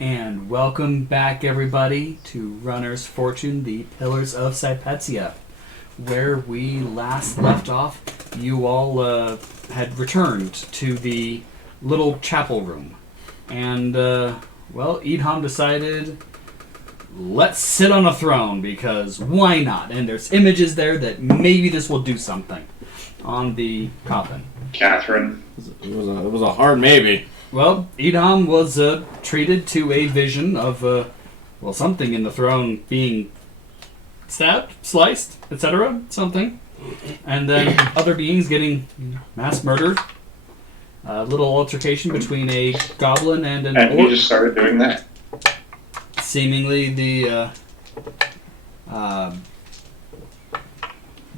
And welcome back, everybody, to Runner's Fortune, the Pillars of Sypetia. Where we last left off, you all had returned to the little chapel room. And, Idham decided, let's sit on a throne, because why not? And there's images there that maybe this will do something on the coffin. Catherine. It was a hard maybe. Well, Idham was treated to a vision of, something in the throne being stabbed, sliced, etc., something. And then other beings getting mass murdered. A little altercation between a goblin and an orc. And he just started doing that. Seemingly the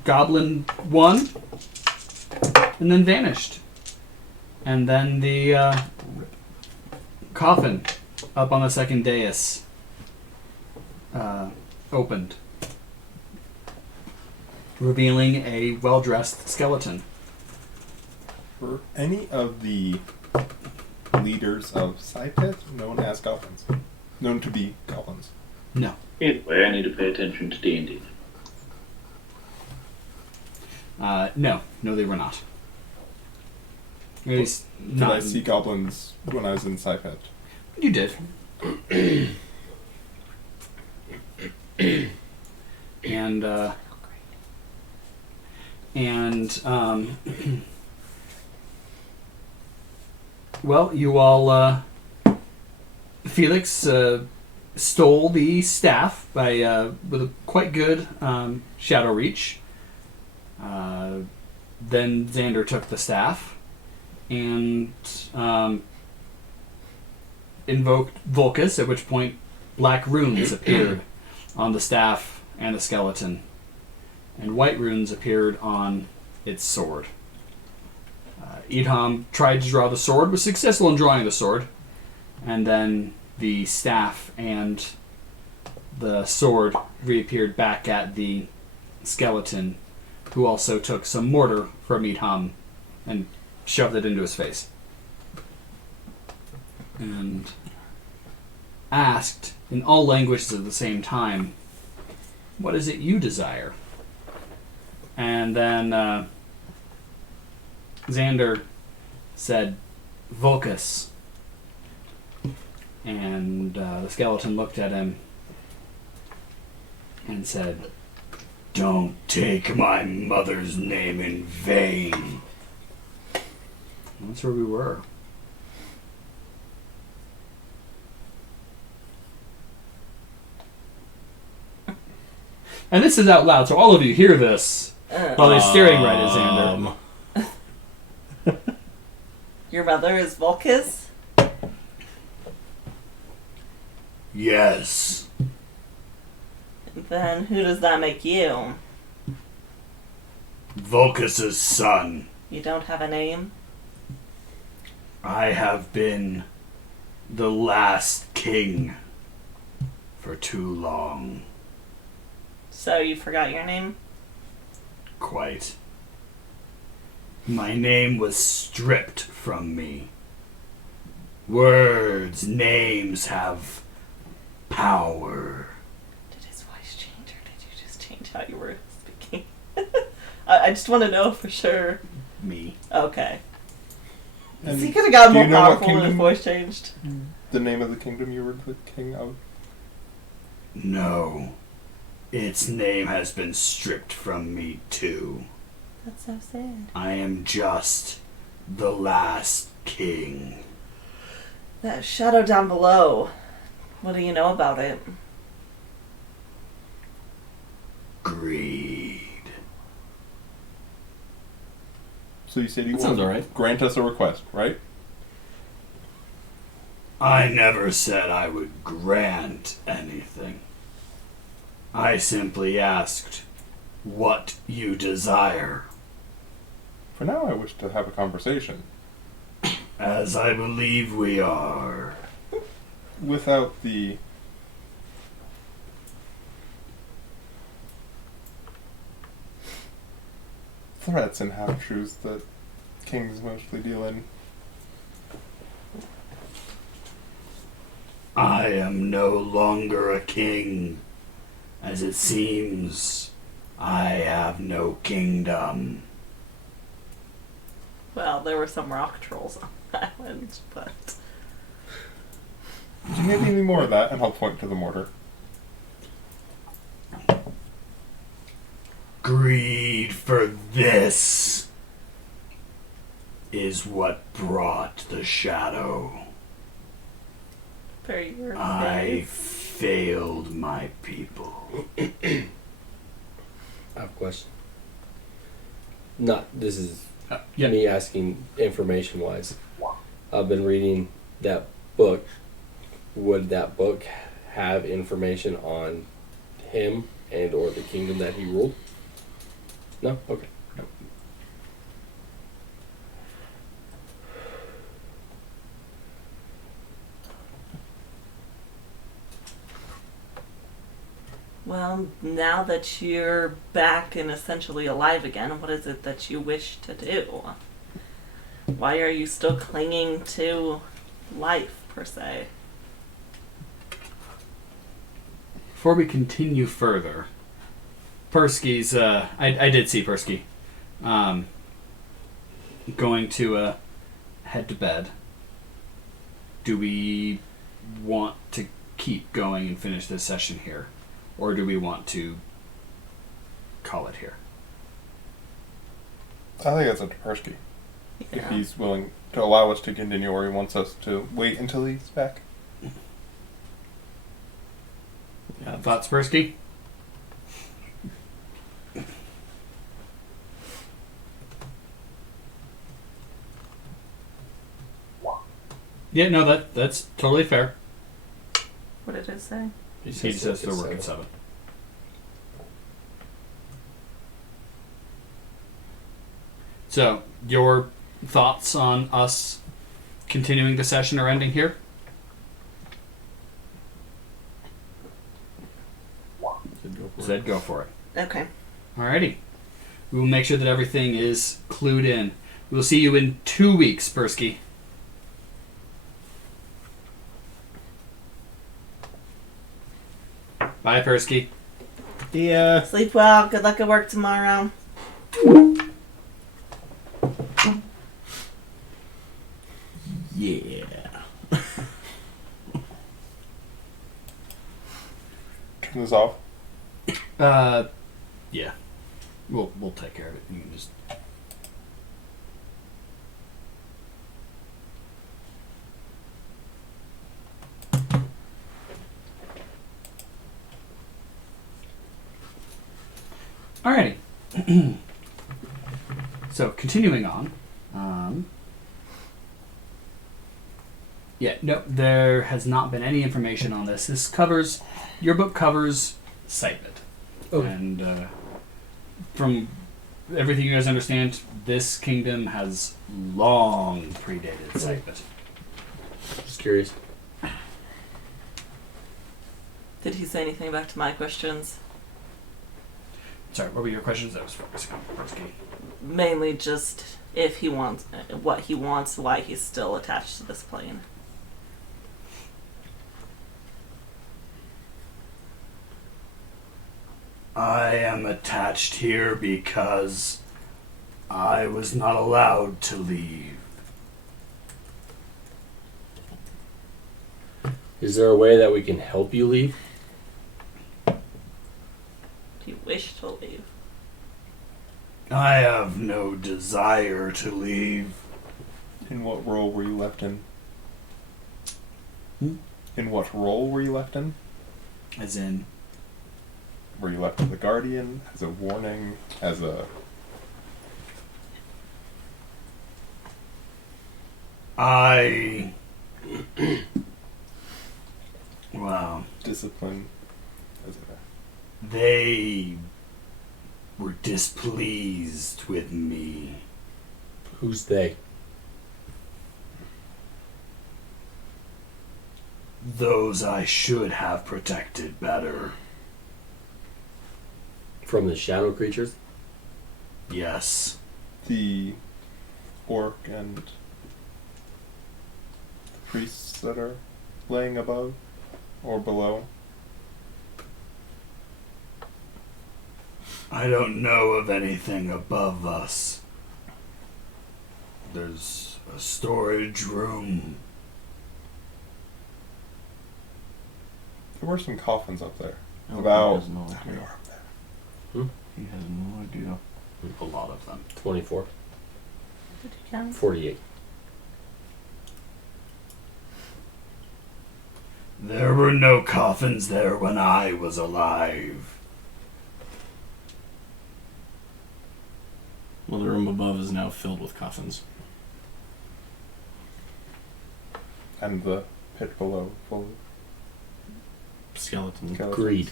goblin won and then vanished. And then the coffin up on the second dais opened, revealing a well-dressed skeleton. Were any of the leaders of Sypet known as goblins? Known to be goblins? No. Either way, I need to pay attention to D&D. No, they were not. At least Did I see goblins when I was in Sypet? You did. You all, Felix stole the staff by with a quite good shadow reach. Then Xander took the staff and invoked Vulcus, at which point black runes appeared on the staff and the skeleton, and white runes appeared on its sword. Idham tried to draw the sword, was successful in drawing the sword, and then the staff and the sword reappeared back at the skeleton, who also took some mortar from Idham and shoved it into his face. And asked, in all languages at the same time, what is it you desire? And then Xander said, Vulcus. And the skeleton looked at him and said, don't take my mother's name in vain. And that's where we were. And this is out loud, so all of you hear this while they're staring right at Xander. Your mother is Vulcus? Yes. Then who does that make you? Vulcus's son. You don't have a name? I have been the last king for too long. So you forgot your name? Quite. My name was stripped from me. Words, names have power. Did his voice change, or did you just change how you were speaking? I just want to know for sure. Me. Okay. And he could have gotten do more you know what powerful when his kingdom- voice changed. The name of the kingdom you were the king of? No. Its name has been stripped from me too. That's so sad. I am just the last king. That shadow down below. What do you know about it? Greed. So you said you That sounds will alright. grant us a request, right? I never said I would grant anything. I simply asked what you desire. For now, I wish to have a conversation. As I believe we are. Without the threats and half-truths that kings mostly deal in. I am no longer a king. As it seems, I have no kingdom. Well, there were some rock trolls on the island, but... Do you need any more of that? And I'll point to the mortar. Greed for this is what brought the shadow. Very early I days. failed my people. I have a question. This is me asking information wise. I've been reading that book. Would that book have information on him and or the kingdom that he ruled? No? Okay. Well, now that you're back and essentially alive again, what is it that you wish to do? Why are you still clinging to life, per se? Before we continue further, Perske's, I did see Perske, going to head to bed. Do we want to keep going and finish this session here? Or do we want to call it here? I think that's up to Perske. If Yeah. he's willing to allow us to continue, or he wants us to wait until he's back. Yeah, thoughts, Perske? Yeah, no, that's totally fair. What did it say? He just has to work at 7. So, your thoughts on us continuing the session or ending here? Zed, go for it. Okay. Alrighty. We will make sure that everything is clued in. We will see you in 2 weeks, Perske. Bye, Perske. Yeah. Sleep well. Good luck at work tomorrow. Yeah. Turn this off. Yeah. We'll take care of it. You can just... Alrighty. So, continuing on. Yeah, no, there has not been any information on this. Your book covers Sypet. Okay. And from everything you guys understand, this kingdom has long predated Sypet. Just curious. Did he say anything back to my questions? Sorry, what were your questions? I was focusing on Perske. Mainly just if he wants, what he wants, why he's still attached to this plane. I am attached here because I was not allowed to leave. Is there a way that we can help you leave? Do you wish to leave? I have no desire to leave. In what role were you left in? Hmm? In what role were you left in? As in, Were you left as a guardian, as a warning, as a... Wow. discipline, as a... They were displeased with me. Who's they? Those I should have protected better. From the shadow creatures? Yes. The orc and the priests that are laying above or below? I don't know of anything above us. There's a storage room. There were some coffins up there. Oh, About he has no how many idea. were up there? He has no idea. A lot of them. 24. Did you count? 48. There were no coffins there when I was alive. Well, the room above is now filled with coffins. And the pit below full Skeleton. of skeletons. Greed.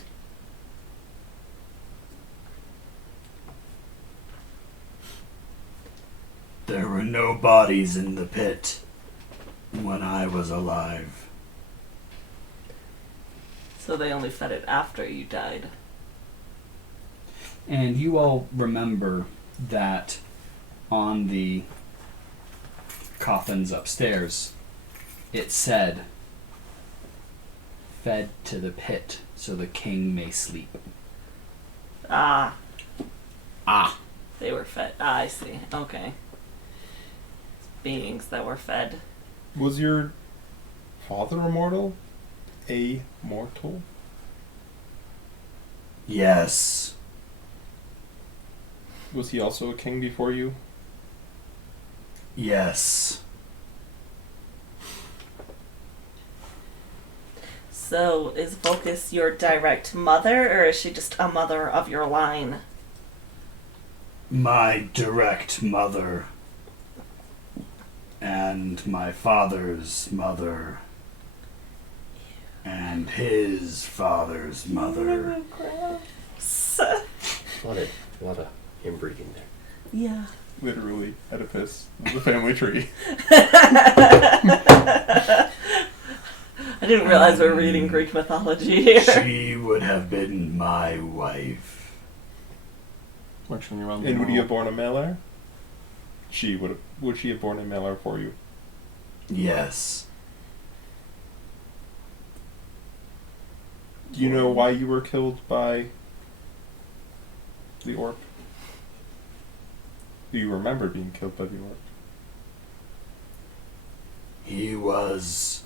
There were no bodies in the pit when I was alive. So they only fed it after you died. And you all remember that on the coffins upstairs, it said, "Fed to the pit so the king may sleep." Ah, Ah. they were fed. Ah, I see. Okay. Beings that were fed. Was your father immortal? A mortal? Yes. Was he also a king before you? Yes. So, is Vulcus your direct mother, or is she just a mother of your line? My direct mother. And my father's mother. And his father's mother. Gross. A lot of inbreeding there. Yeah. Literally, Oedipus, the family tree. I didn't realize we were reading Greek mythology here. She would have been my wife. Works when you're on the And would roll. you have born a male heir? Would she have born a male heir for you? Yes. Do you know why you were killed by the orc? Do you remember being killed by the orc? He was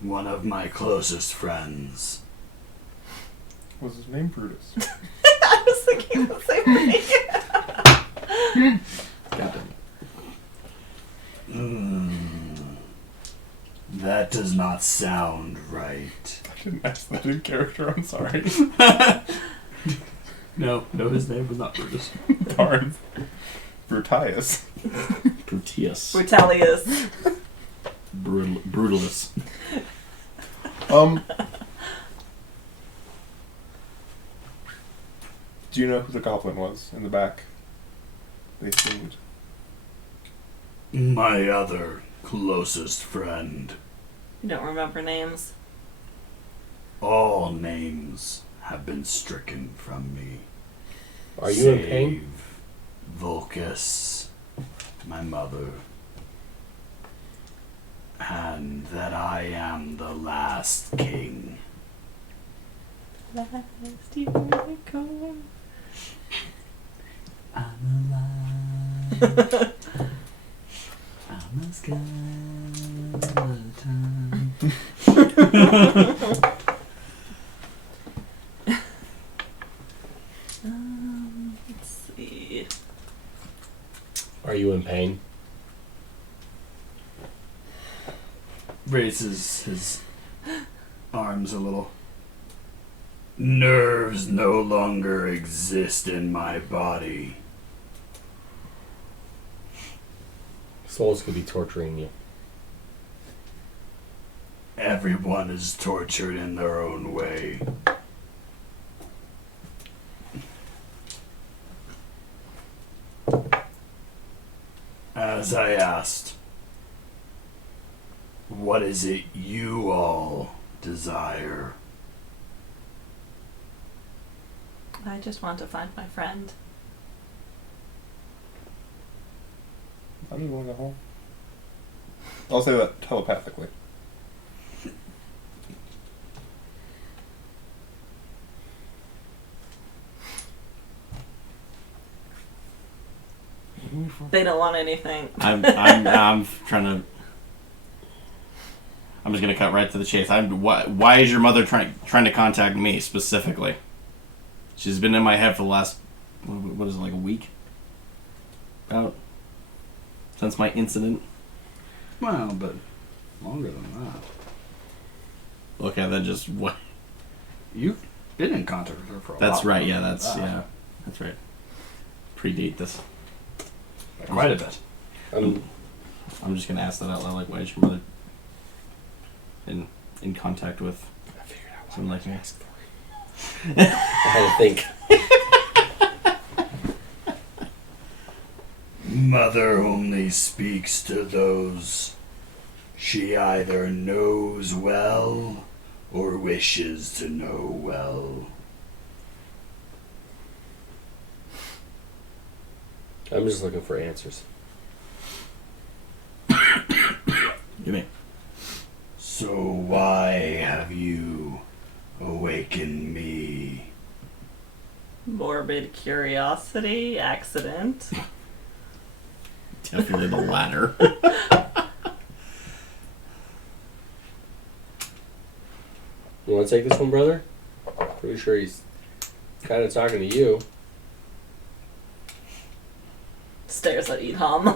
one of my closest friends. Was his name Brutus? I was thinking the same thing. Goddamn. That does not sound right. I didn't ask that in character, I'm sorry. No, his name was not Brutus. Darn. Brutius. Brutius. Brutalius. Brutalis. Do you know who the goblin was in the back? They seemed. My other closest friend. You don't remember names? All names have been stricken from me. Are you in pain? Save Vulcus, my mother, and that I am the last king. Last unicorn. I'm alive. I'm a skeleton. Let's see. Are you in pain? Raises his arms a little. Nerves no longer exist in my body. Souls could be torturing you. Everyone is tortured in their own way. As I asked, what is it you all desire? I just want to find my friend. I just want to go home. I'll say that telepathically. They don't want anything. I'm trying to. I'm just gonna cut right to the chase. Why is your mother trying to contact me specifically? She's been in my head for the last, what is it, like a week? About since my incident. Well, but longer than that. Okay, then just what? You've been in contact with her for a while. That's right. Yeah, that's right. Predate this. Quite a bit. I'm just gonna ask that out loud. Like, why is your mother in contact with someone like me? I had to think. Mother only speaks to those she either knows well or wishes to know well. I'm just looking for answers. You mean? So why have you awakened me? Morbid curiosity, accident. Definitely the latter. You want to take this one, brother? Pretty sure he's kind of talking to you. Stares at Idham.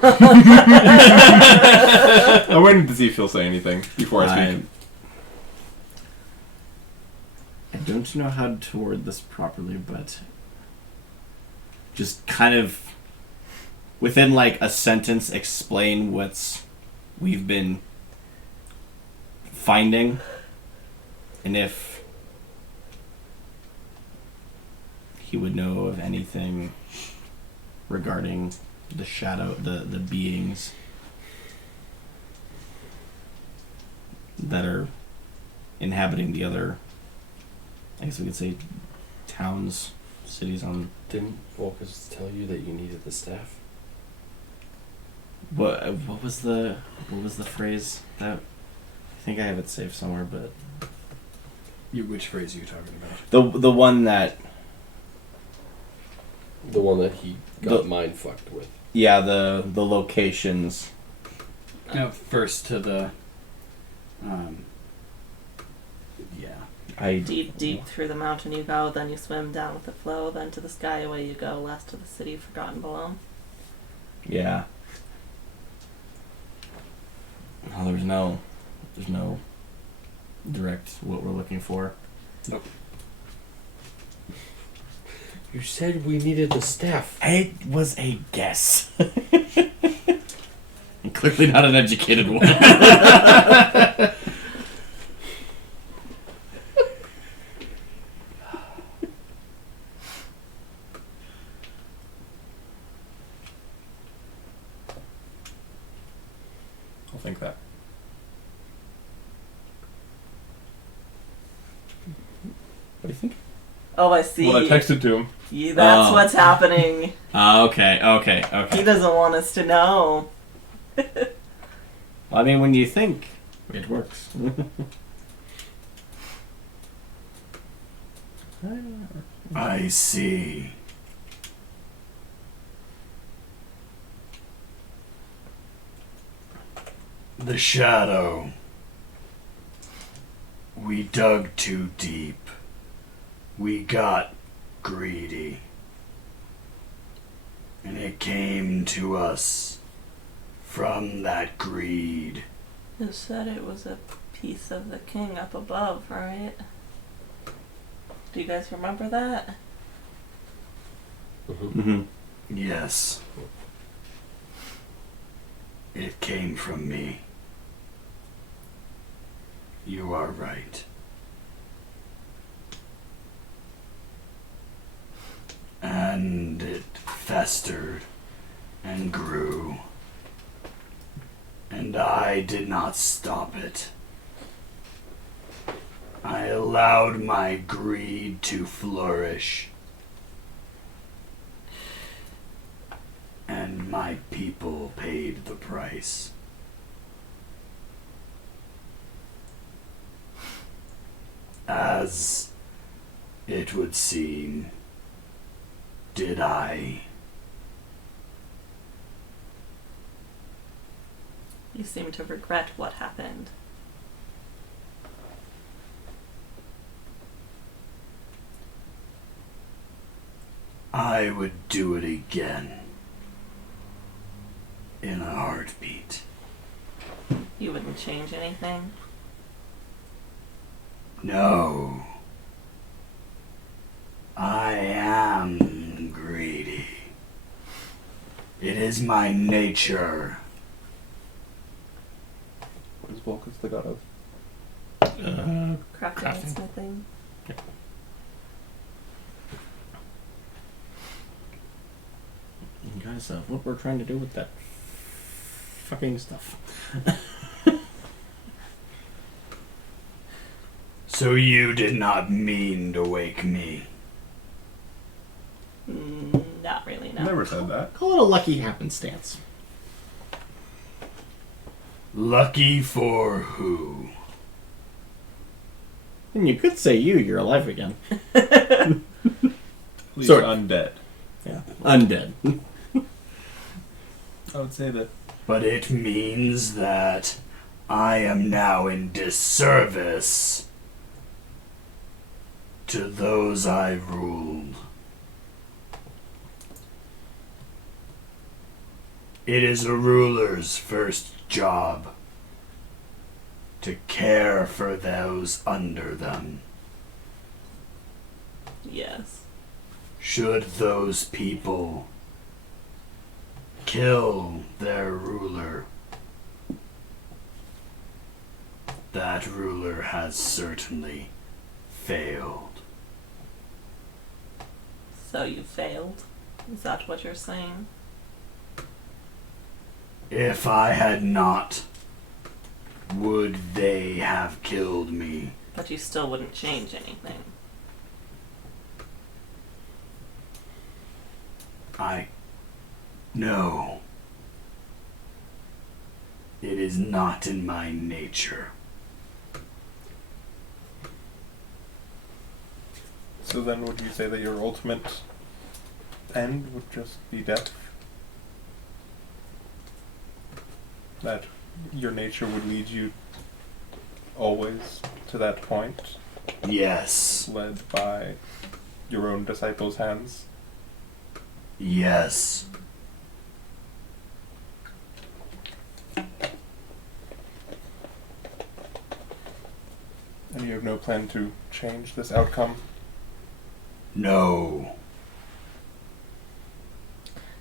I'm waiting to see if he'll say anything before I speak. I don't know how to word this properly, but just kind of within like a sentence explain what's we've been finding, and if he would know of anything regarding the shadow, the beings that are inhabiting the other, I guess we could say, towns, cities on. Didn't Volkus tell you that you needed the staff? What was the phrase that? I think I have it saved somewhere, but Which phrase are you talking about? the one that. The one that he got mind fucked with. Yeah, the locations. First to the... yeah. Deep through the mountain you go, then you swim down with the flow, then to the sky away you go, last to the city forgotten below. Yeah. Oh, there's no direct what we're looking for. Nope. You said we needed the staff. It was a guess. And clearly not an educated one. I'll think that. What do you think? Oh, I see. Well, I texted to him. Yeah, that's what's happening. Okay. He doesn't want us to know. I mean, when you think, it works. I see. The shadow. We dug too deep. We got greedy. And it came to us from that greed. You said it was a piece of the king up above, right? Do you guys remember that? Mm-hmm. Yes. It came from me. You are right. And it festered and grew. And I did not stop it. I allowed my greed to flourish. And my people paid the price. As it would seem, did I. You seem to regret what happened. I would do it again. In a heartbeat. You wouldn't change anything? No. I am greedy. It is my nature. What is Vulcus the god of? Crafting and Crafting. smithing? Guys, what we're trying to do with that fucking stuff. So you did not mean to wake me. Not really, no. Never said that. Call it a lucky happenstance. Lucky for who? And you could say you're alive again. At least Sorry. undead. Yeah. Undead. I would say that. But it means that I am now in disservice to those I ruled. It is a ruler's first job to care for those under them. Yes. Should those people kill their ruler, that ruler has certainly failed. So you failed? Is that what you're saying? If I had not, would they have killed me? But you still wouldn't change anything. No. It is not in my nature. So then, would you say that your ultimate end would just be death? That your nature would lead you always to that point, Yes. led by your own disciples' hands? Yes. And you have no plan to change this outcome? No.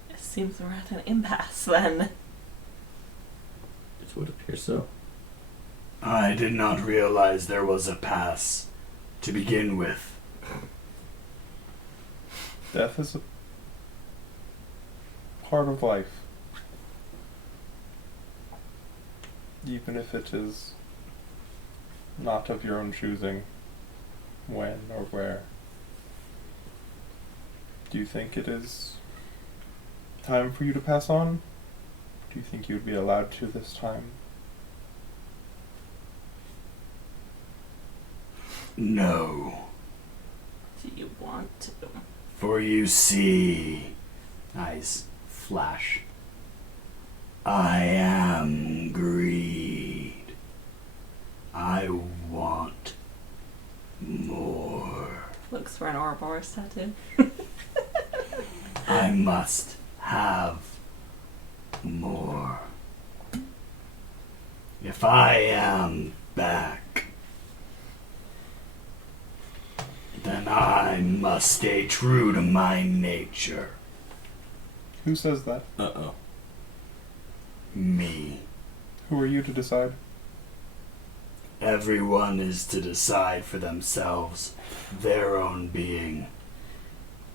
It seems we're at an impasse then. It would appear so. I did not realize there was a pass to begin with. Death is a part of life. Even if it is not of your own choosing, when or where. Do you think it is time for you to pass on? Do you think you would be allowed to this time? No. Do you want to? For you see, eyes flash. I am greed. I want more. Looks for an Ouroboros tattoo. I must have more. If I am back, then I must stay true to my nature. Who says that? Uh-oh. Me. Who are you to decide? Everyone is to decide for themselves, their own being.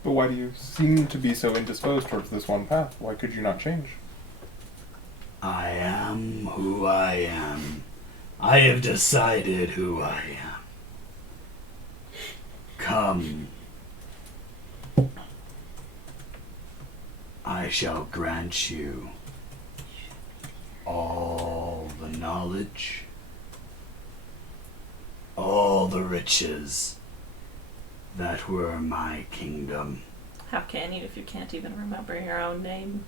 But why do you seem to be so indisposed towards this one path? Why could you not change? I am who I am. I have decided who I am. Come. I shall grant you all the knowledge, all the riches that were my kingdom. How can you if you can't even remember your own name?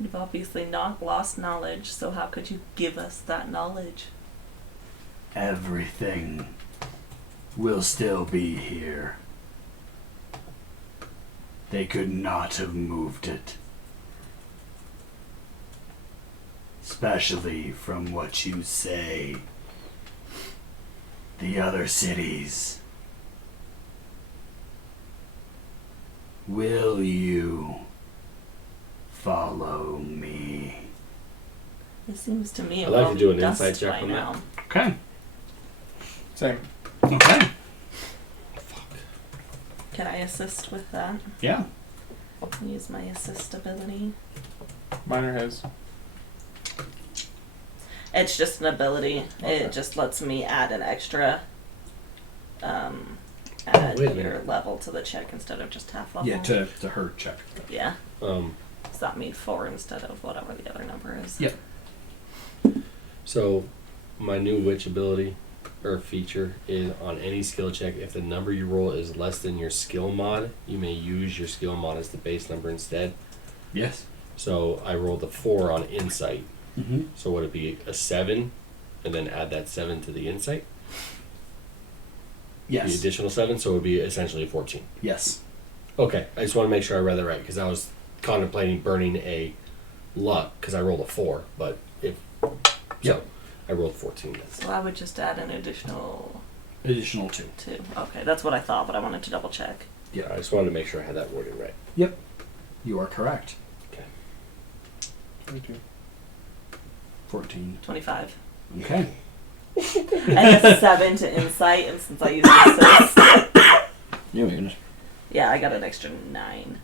You've obviously not lost knowledge, so how could you give us that knowledge? Everything will still be here. They could not have moved it. Especially from what you say. The other cities. Will you follow me? It seems to me it I'd like will to do be an dust insight check by on now. that. Okay. Same. Okay. Can I assist with that? Yeah. Use my assist ability. Mine or his? It's just an ability. Okay. It just lets me add an extra add wait a your minute. level to the check instead of just half level. Yeah, to her check. Yeah. Um, So that means 4 instead of whatever the other number is. Yep. so, my new witch ability or feature is on any skill check. If the number you roll is less than your skill mod, you may use your skill mod as the base number instead. Yes. So I rolled a 4 on insight. Mm-hmm. So would it be a 7, and then add that 7 to the insight? The Yes. additional 7, so it would be essentially a 14. Yes. Okay, I just want to make sure I read that right, because I was contemplating burning a luck, because I rolled a 4, but if... Yep. So, I rolled 14 then. So I would just add an additional Additional 2. 2. Okay, that's what I thought, but I wanted to double check. Yeah, I just wanted to make sure I had that wording right. Yep. You are correct. Okay. 22. 14. 25. Okay. I guess 7 to insight, and since I used assist, You mean it. yeah, I got an extra 9,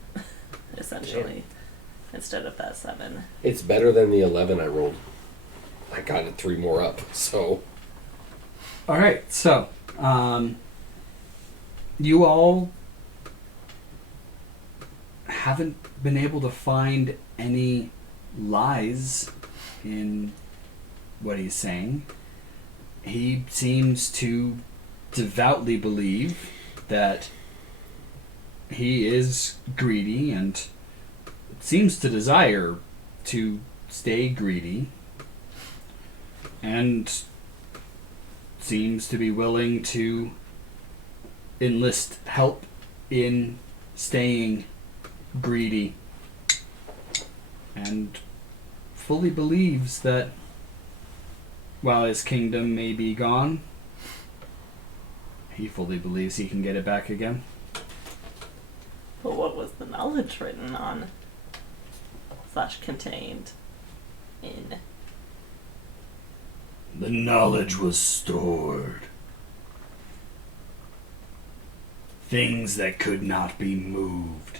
essentially, instead of that 7. It's better than the 11 I rolled. I got it 3 more up, so... All right. So, you all haven't been able to find any lies in what he's saying. He seems to devoutly believe that he is greedy and seems to desire to stay greedy and seems to be willing to enlist help in staying greedy and fully believes that while his kingdom may be gone, he fully believes he can get it back again. But what was the knowledge written on? / contained in? The knowledge was stored. Things that could not be moved.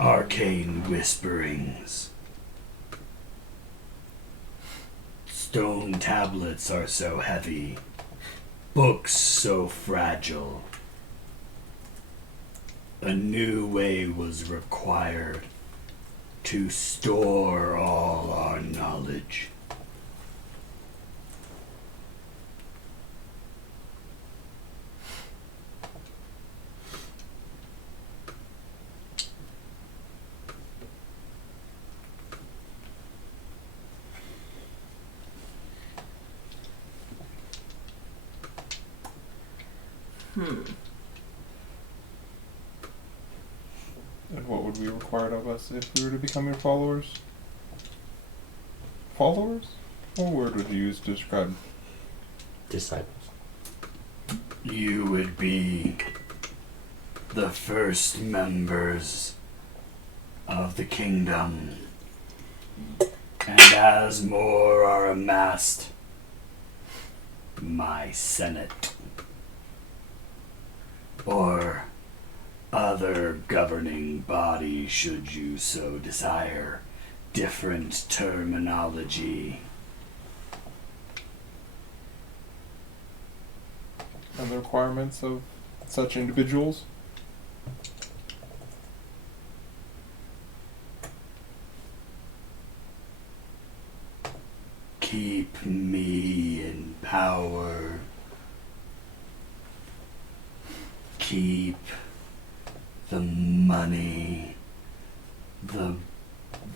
Arcane whisperings. Stone tablets are so heavy. Books so fragile. A new way was required to store all our knowledge. And what would be required of us if we were to become your followers? Followers? What word would you use to describe? Disciples. You would be the first members of the kingdom. And as more are amassed, my senate, or other governing body should you so desire, different terminology. And the requirements of such individuals? Keep me in power. Keep the money. The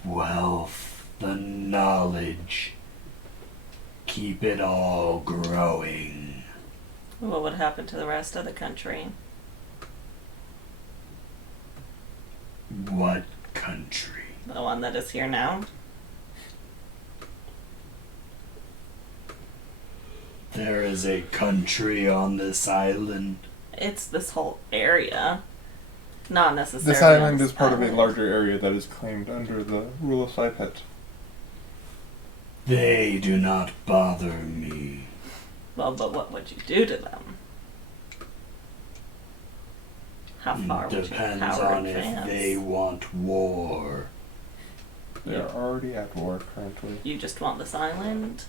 wealth, the knowledge. Keep it all growing. What would happen to the rest of the country? What country? The one that is here now? There is a country on this island. It's this whole area. Not necessarily. This island this is part of a island. larger area that is claimed under the rule of Sypet. They do not bother me. Well, but what would you do to them? How far would you Depends power on advance? if they want war. They are already at war currently. You just want this island?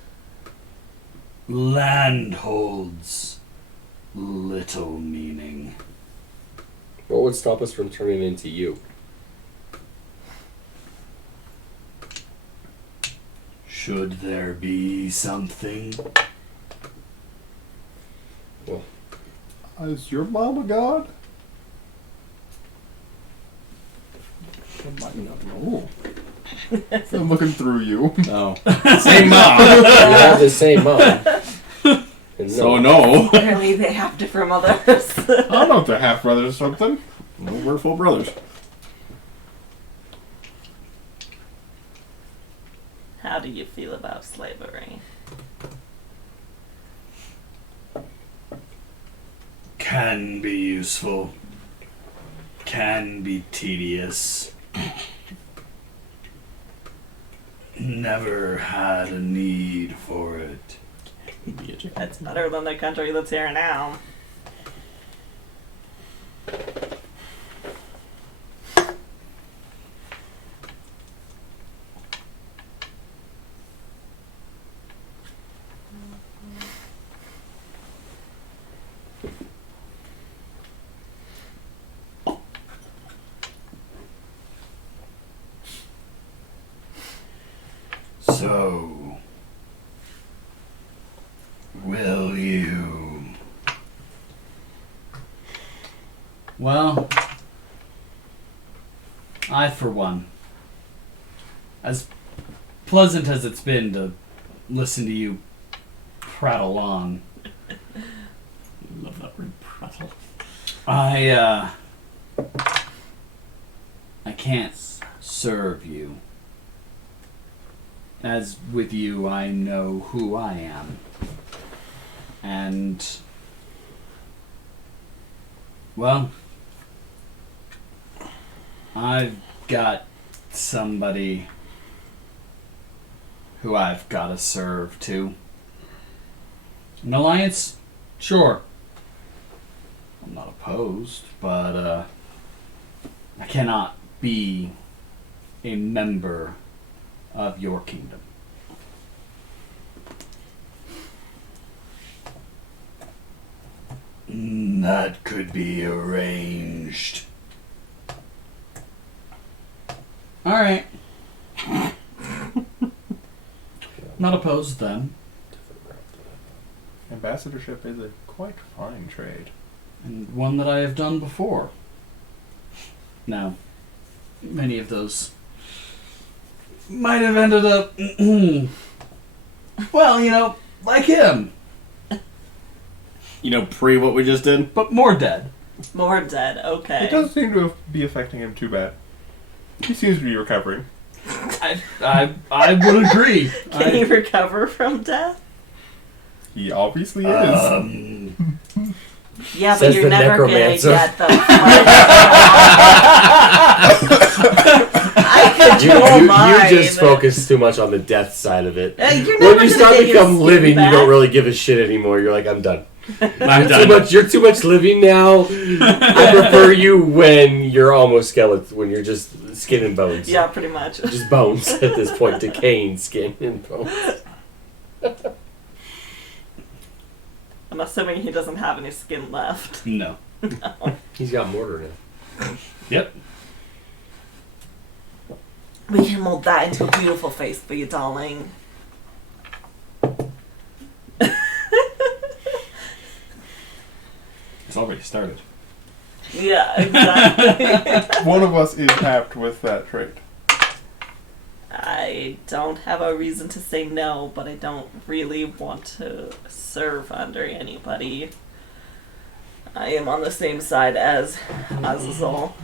Land holds little meaning. What would stop us from turning into you? Should there be something? Well, Is your mom a god? I might not know. I'm looking through you. No. Same mom. you have the same mom. And So no. Clearly they have different mothers. I don't know if they're half brothers or something. No, we're full brothers. How do you feel about slavery? Can be useful. Can be tedious. Never had a need for it. That's better than the country that's here now. So, will you? Well, I, for one, as pleasant as it's been to listen to you prattle on, Love that word, prattle. I can't serve you. As with you, I know who I am. And, well, I've got somebody who I've got to serve too. An alliance? Sure. I'm not opposed, but I cannot be a member of your kingdom. That could be arranged. Alright. Not opposed then. Ambassadorship is a quite fine trade. And one that I have done before. Now, many of those might have ended up, well, you know, like him, You know, pre what we just did? but more dead. More dead, okay. It doesn't seem to be affecting him too bad. He seems to be recovering. I would agree. Can he recover from death? He obviously is. Yeah, but Says you're the never gonna Necromancer. get the I control mine. You just focus too much on the death side of it. You're never When you gonna start get your become skin living, back. you don't really give a shit anymore. You're like, I'm done. I'm done. You're too much living now. I prefer you when you're almost skeleton, when you're just skin and bones. Yeah, pretty much. Just bones at this point, decaying skin and bones. I'm assuming he doesn't have any skin left. No. He's got mortar now. Yep. We can mold that into a beautiful face for you, darling. It's already started. Yeah, exactly. One of us is apt with that trait. I don't have a reason to say no, but I don't really want to serve under anybody. I am on the same side as Azazel.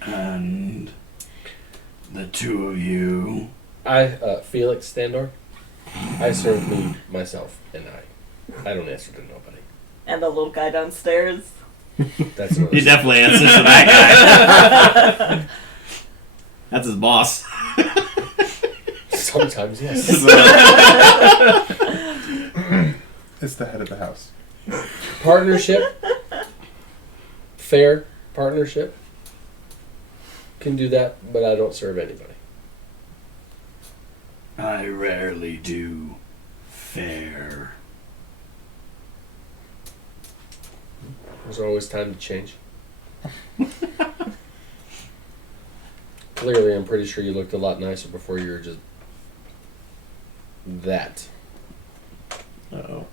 And the two of you. Felix Standor. I serve me, myself, and I don't answer to nobody. And the little guy downstairs. That's another He definitely answers to that guy. That's his boss. Sometimes, yes. It's the head of the house. Partnership. Fair partnership. Can do that, but I don't serve anybody. I rarely do fair. There's always time to change. Clearly, I'm pretty sure you looked a lot nicer before you were just that. Uh-oh.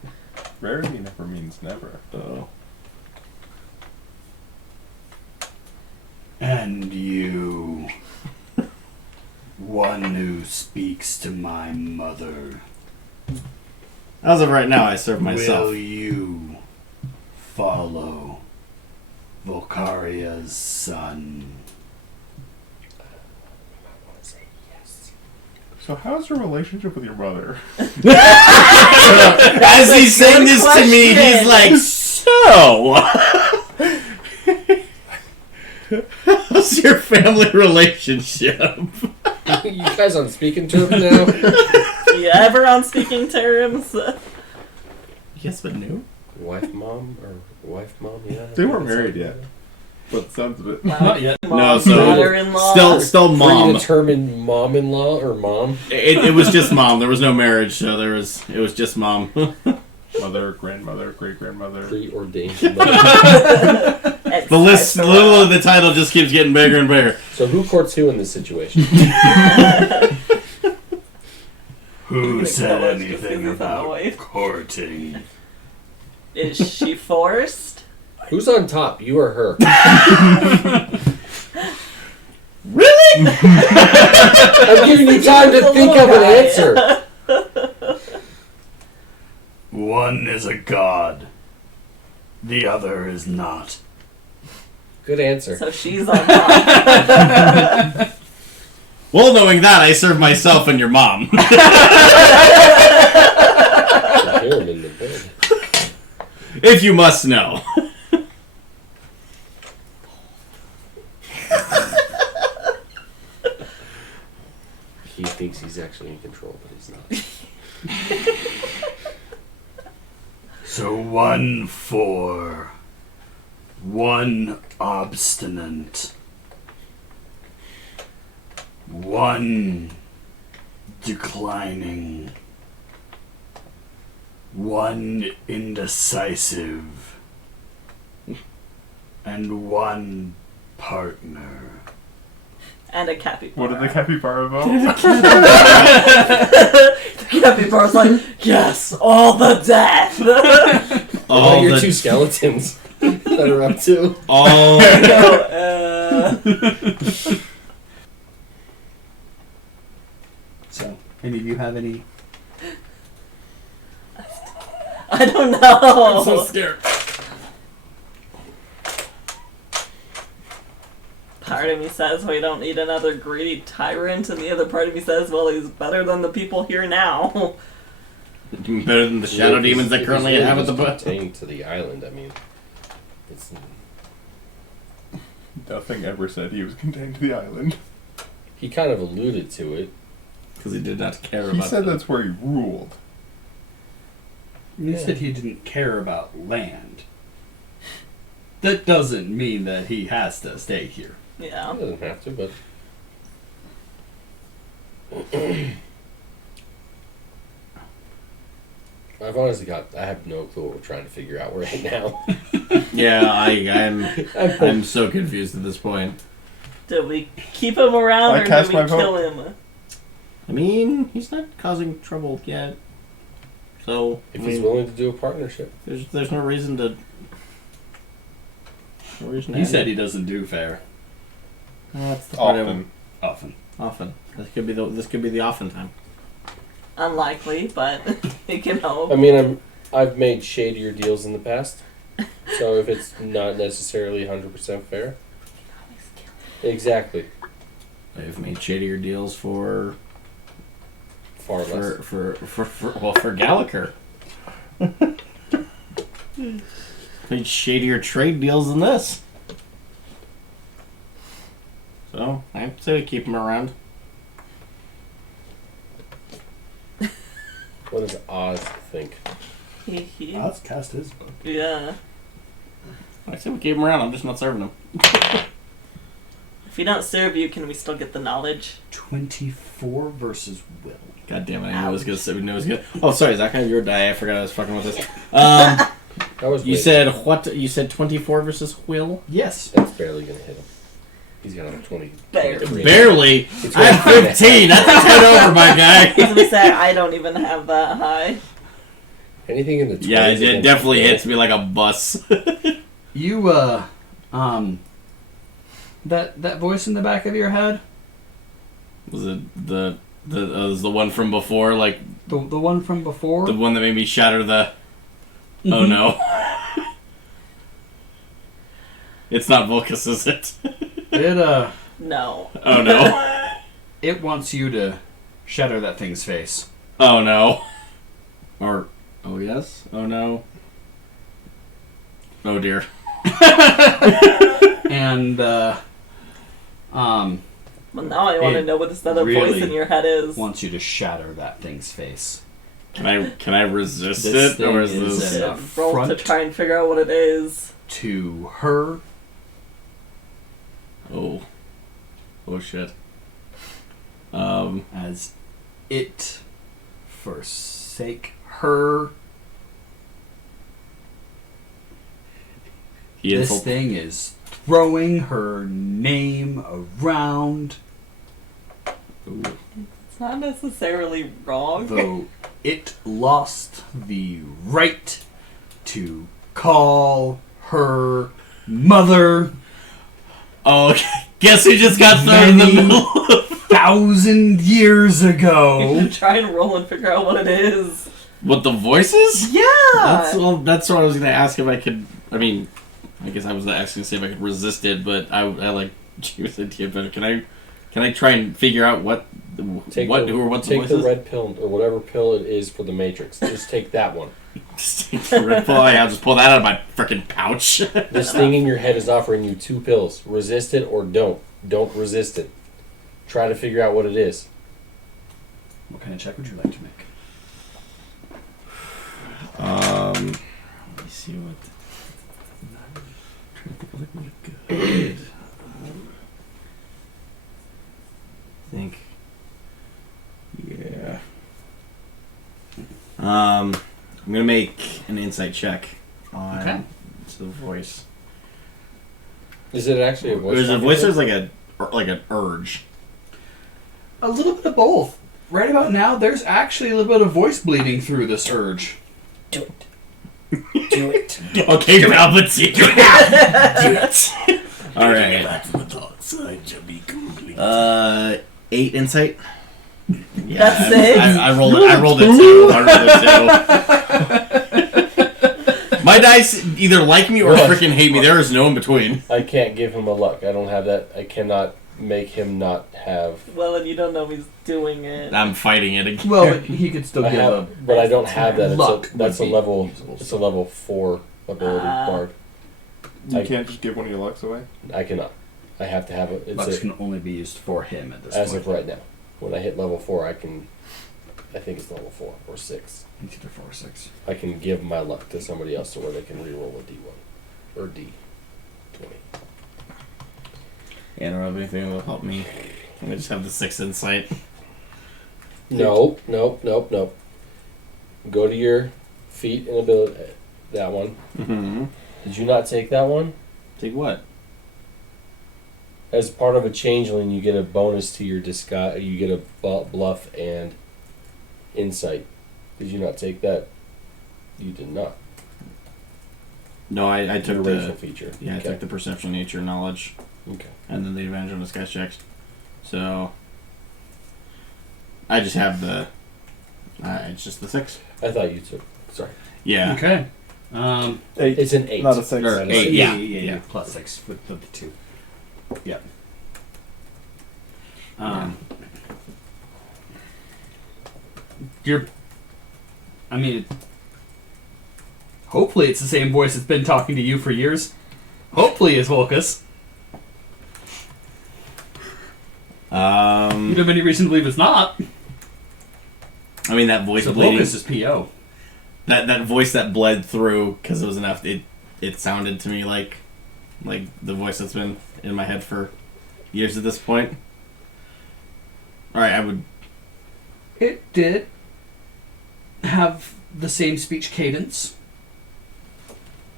Rarely never means never. Uh-oh. And you, one who speaks to my mother, As of right now, I serve myself. will you follow Volcaria's son? So how's your relationship with your mother? As he's saying this to me, he's like, so, how's your family relationship? You guys on speaking terms now? You ever on speaking terms? Yes, but no. Wife, mom, yeah. They weren't married yet. But sounds of it. Not yet. No, so Daughter-in-law. still mom. Predetermined mom-in-law or mom? It was just mom. There was no marriage, so it was just mom. Mother, grandmother, great-grandmother. Preordained. The list, literally, the title just keeps getting bigger and bigger. So who courts who in this situation? Who said Just anything give us that about wife. courting? Is she forced? Who's on top, you or her? Really? I'm giving you time to think of an answer. One is a god. The other is not. Good answer. So she's on top. Well, knowing that, I serve myself and your mom. I can hear him in the bed. If you must know. He thinks he's actually in control, but he's not. So 1-4. One obstinate. One declining. One indecisive. And one partner. And a capybara. What did the capybara vote? The capybara's like, yes, all the death. All your the- two skeletons that are up to. all So, any of you have any? I don't know. I'm so scared. Part of me says we don't need another greedy tyrant, and the other part of me says, well, he's better than the people here now. Better than the shadow demons that currently inhabit the book. Contained to the island. I mean, it's Nothing ever said he was contained to the island. he kind of alluded to it. Because he did not care He about said them. that's where he ruled. He said he didn't care about land. That doesn't mean that he has to stay here. Yeah. He doesn't have to, but I've honestly I have no clue what we're trying to figure out right now. Yeah, I'm so confused at this point. Do we keep him around I or do cast we my vote. kill him? I mean, he's not causing trouble yet. So, If I he's mean, willing to do a partnership. there's no reason to Where's He said he doesn't do fair. That's the part Often. Often. This could be the often time. Unlikely, but you can hope. I mean, I've made shadier deals in the past, so if it's not necessarily 100% fair, exactly. I've made shadier deals for Far less. for Gallagher. Made shadier trade deals than this. So I'd say we keep him around. What does Oz think? Let's cast his book. Yeah. I say we keep him around. I'm just not serving him. If we don't serve you, can we still get the knowledge? 24 versus Will. God damn it! I knew Ouch. it was gonna say. I knew it was gonna. Oh, sorry. Is that kind of your die? I forgot I was fucking with this. I was You waiting. said what? You said 24 versus Will. Yes. That's barely gonna hit him. He's got a 20. Barely. 23. Barely. It's I have gonna- 15. That's a 10 over, my guy. As we say, I don't even have that high. Anything in the 20s Yeah, it against definitely Will. hits me like a bus. You, that voice in the back of your head? Was it was the one from before, like The one from before? the one that made me shatter the? Oh no! It's not Vulcus, is it? It, No. Oh no! it wants you to shatter that thing's face. Oh no! Or oh yes? Oh no! Oh dear! And, Well, now I want to It know what this other voice really in your head is. wants you to shatter that thing's face. Can I resist This it, or is thing is this? an Roll to affront try and figure out what it is. to her. Oh shit! As it forsake her. This thing is throwing her name around, It's not necessarily wrong. though it lost the right to call her mother Oh, okay. Guess who just got thrown in the Many- middle? 1,000 years ago. Try and roll and figure out what it is. What, the voices? Yeah. That's what I was gonna ask if I could. I mean, I guess I was asking to see if I could resist it, but I like Jimmy's idea better. Can I try and figure out what's the Take voices? the red pill or whatever pill it is for the Matrix. Just take that one. Just take the red pill. I'll just pull that out of my freaking pouch. This thing in your head is offering you 2 pills. Resist it or don't. Don't resist it. Try to figure out what it is. What kind of check would you like to make? Let me see what. I'm trying to think of like what good. I think. Yeah. I'm gonna make an insight check on Okay. to the voice. Is it actually a voice? There's a talking voice. to There's it? like an urge. A little bit of both. Right about now, there's actually a little bit of voice bleeding through this urge. Do it. Do it. Okay, Palpatine. Do it. All right. Back from the dark side, Jaimie. 8 insight. Yeah, That's it? I rolled it. I rolled it too. My dice either like me or freaking hate me. There is no in between. I can't give him a luck. I don't have that. I cannot make him not have. Well, and you don't know he's doing it. I'm fighting it again. Well, but he could still I give have, a. but I don't have that. Luck That's a would be level. usable. It's a level 4 ability bard. You I- can't just give one of your lucks away? I cannot. I have to have it. It's Lux a, can only be used for him at this as point. of right now. When I hit level 4, I can. I think it's level 4 or 6. It's either 4 or 6. I can give my luck to somebody else to where they can reroll a D1 or D20. Yeah, I don't have anything that will help me. I just have the 6 insight. Nope. Go to your feat and ability. That one. Mm-hmm. Did you not take that one? Take what? As part of a changeling, you get a bonus to your disguise. You get a bluff and insight. Did you not take that? You did not. No, I Your took racial the feature. I Okay. took the perception, nature, knowledge, Okay. and then the advantage on disguise checks. So I just have the. It's just the 6. I thought you took. Sorry. Yeah. Okay. 8. It's an 8. Not a 6. Or Not a 8. six. Yeah. Plus 6 with the 2. Yep. You're. I mean, hopefully it's the same voice that's been talking to you for years. Hopefully it's Volcus. You don't have any reason to believe it's not. I mean, that voice So bleeding. Volcus is PO. That voice that bled through because it was enough. It sounded to me like the voice that's been in my head for years at this point. All right, I would. It did have the same speech cadence,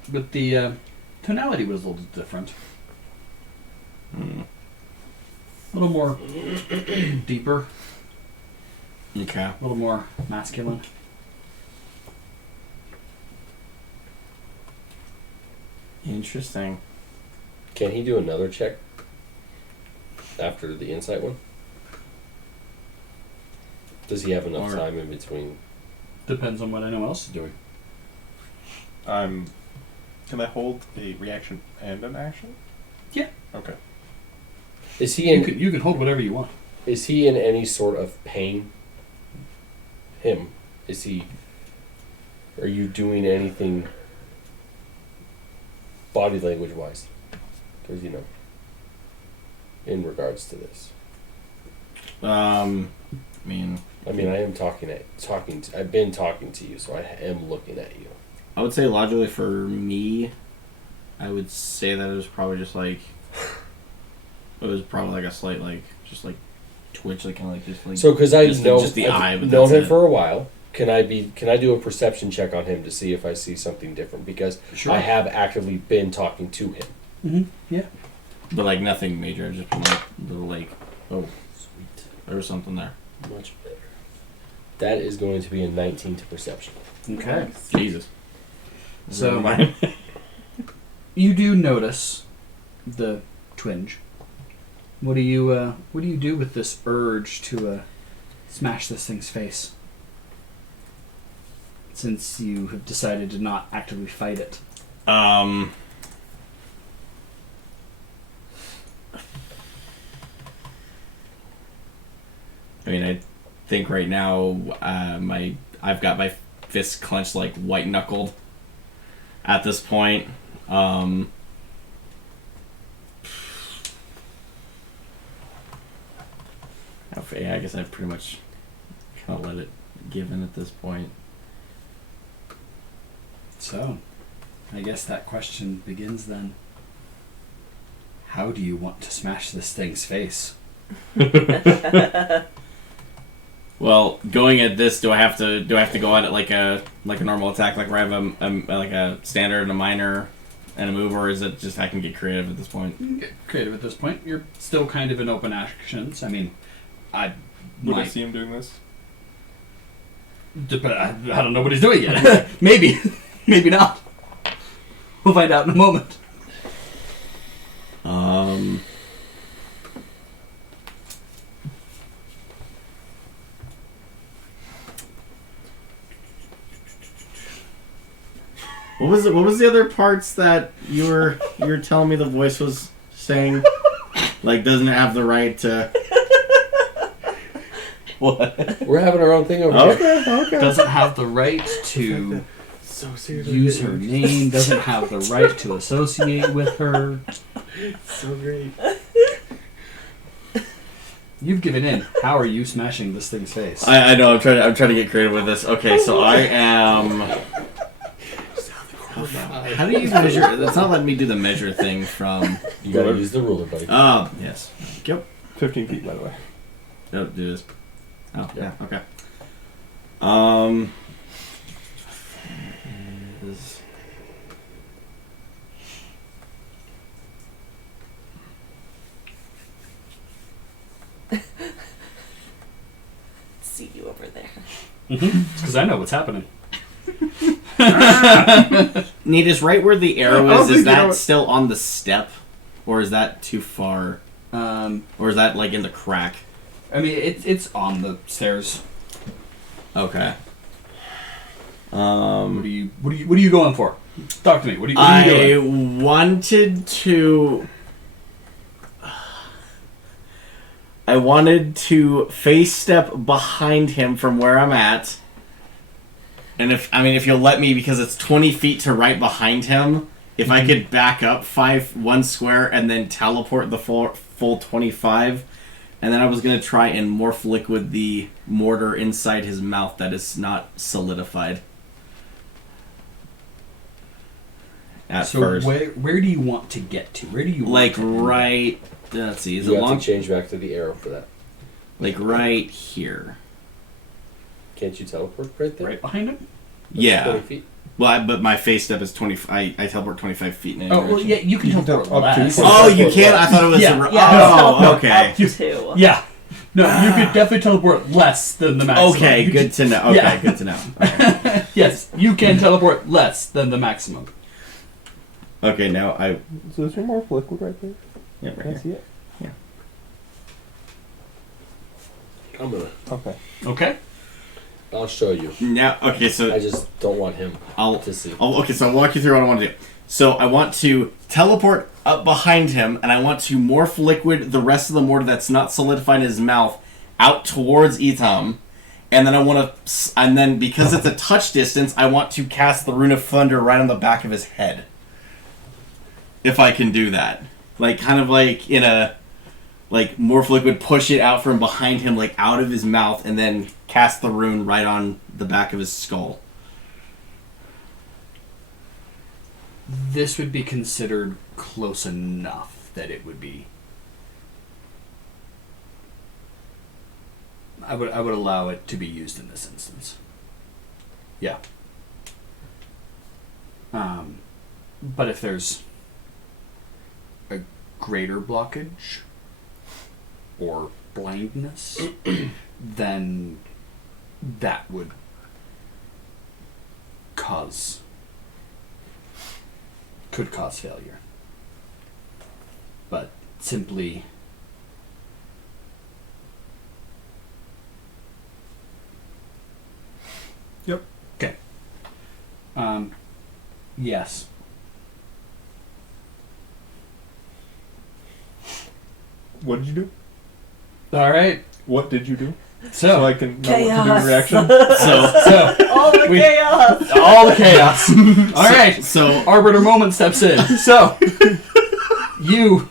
but the tonality was a little different. A little more deeper, Okay. a little more masculine. Interesting. Can he do another check after the insight one? Does he have enough Or- time in between? Depends on what anyone else is doing. Can I hold a reaction and an action? Yeah. Okay. Is he in? You can hold whatever you want. Is he in any sort of pain? Him? Is he? Are you doing anything body language wise? Because in regards to this, I mean, I am talking. I've been talking to you, so I am looking at you. I would say logically for me, I would say that it was probably just like. It was probably like a slight just twitch, kind of just like. So, because I just know just the I've eye, but known that's him it. for a while. Can I do a perception check on him to see if I see something different? Because Sure. I have actively been talking to him. Mm-hmm. Yeah. But nothing major. I've just been little oh, Sweet. there was something there. Much better. That is going to be a 19 to perception. Okay. Jesus. So- Never mind. You do notice the twinge. What do you do with this urge to smash this thing's face? Since you have decided to not actively fight it. I mean, I think right now I've got my fists clenched white knuckled. At this point, yeah, I guess I've pretty much kind of let it give in at this point. So, I guess that question begins then. How do you want to smash this thing's face? Well, going at this, do I have to go at it like a normal attack, where I have a standard and a minor and a move, or is it just I can get creative at this point? You can get creative at this point. You're still kind of in open actions. I mean, Would I see him doing this? I don't know what he's doing yet. Maybe. Maybe not. We'll find out in a moment. What was the other parts that you were telling me the voice was saying? Doesn't have the right to. What? We're having our own thing over here. Okay. Doesn't have the right to So serious. use her name. Doesn't have the right to associate with her. So great. You've given in. How are you smashing this thing's face? I know. I'm trying to get creative with this. Okay, so I am. How do you measure? That's not letting me do the measure thing from. You gotta use the ruler, buddy. Oh yes. Yep. 15 feet, by the way. Nope. Do this. Oh yeah. Okay. Is- See you over there. Because I know what's happening. Nate, right where the arrow I was is thinking that of- still on the step? Or is that too far? Or is that like in the crack? I mean, it's on the stairs. Okay. What are you going for? Talk to me. What are you doing? I wanted to face step behind him from where I'm at. And if you'll let me, because it's 20 feet to right behind him, if I could back up 1 square and then teleport the full 25, and then I was going to try and morph liquid the mortar inside his mouth that is not solidified. So first. where do you want to get to? Where do you Like want to right... Let's see, is You it have long? to change back to the arrow for that. Like right here. Can't you teleport right there? right behind him? That's Yeah. 20 feet. Well, but my face step is 20... I teleport 25 feet in any Oh, well, direction. yeah, you can You can teleport up to less. 20. Oh, you can? I thought it was... Yeah. Oh, okay. Up to. Yeah. No, you could definitely teleport less than the maximum. Okay, You good to know. Okay, Yeah. good to know. Okay. Yes, you can teleport less than the maximum. Okay, now I... So is there more liquid right there? Yeah, right Can I here. see it? I'm gonna. Okay. Okay. I'll show you. Now, okay, so... I just don't want him I'll to see. okay, so I'll walk you through what I want to do. So I want to teleport up behind him, and I want to morph liquid the rest of the mortar that's not solidified in his mouth out towards Idham, and then I want to, and then because it's a touch distance, I want to cast the Rune of Thunder right on the back of his head. If I can do that, like kind of like in a, like morph liquid, push it out from behind him, like out of his mouth, and then cast the rune right on the back of his skull. This would be considered close enough that it would be. I would allow it to be used in this instance. Yeah. But if there's a greater blockage or blindness, then that would could cause failure. But simply Yep. Okay. Yes. What did you do? All right. What did you do? So, So I can know what to do in Chaos. reaction. so All the We- chaos. all the chaos. All right. So Arbiter Moment steps in. So, you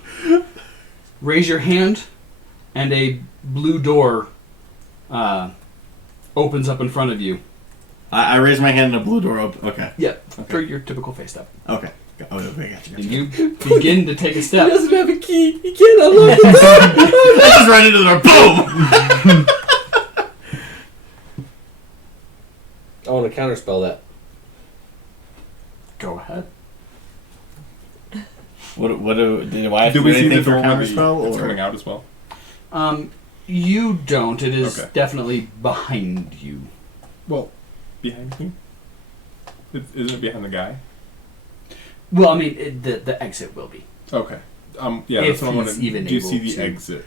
raise your hand, and a blue door opens up in front of you. I raise my hand and a blue door open. Okay. Yep, for your typical face step. Okay. Oh, okay, gotcha. And you begin to take a step. He doesn't have a key. He can't unlock the door. I just ran into the door. Boom! I want to counterspell that. Go ahead. Do I have Do to we do see anything the for door where counterspell? it's coming Or? out as well? You don't. It is Okay. definitely behind you. Well, behind me? Isn't it behind the guy? Well, I mean, the exit will be. Okay. Yeah, If that's what I'm he's wondering. even Do you able see the to. exit?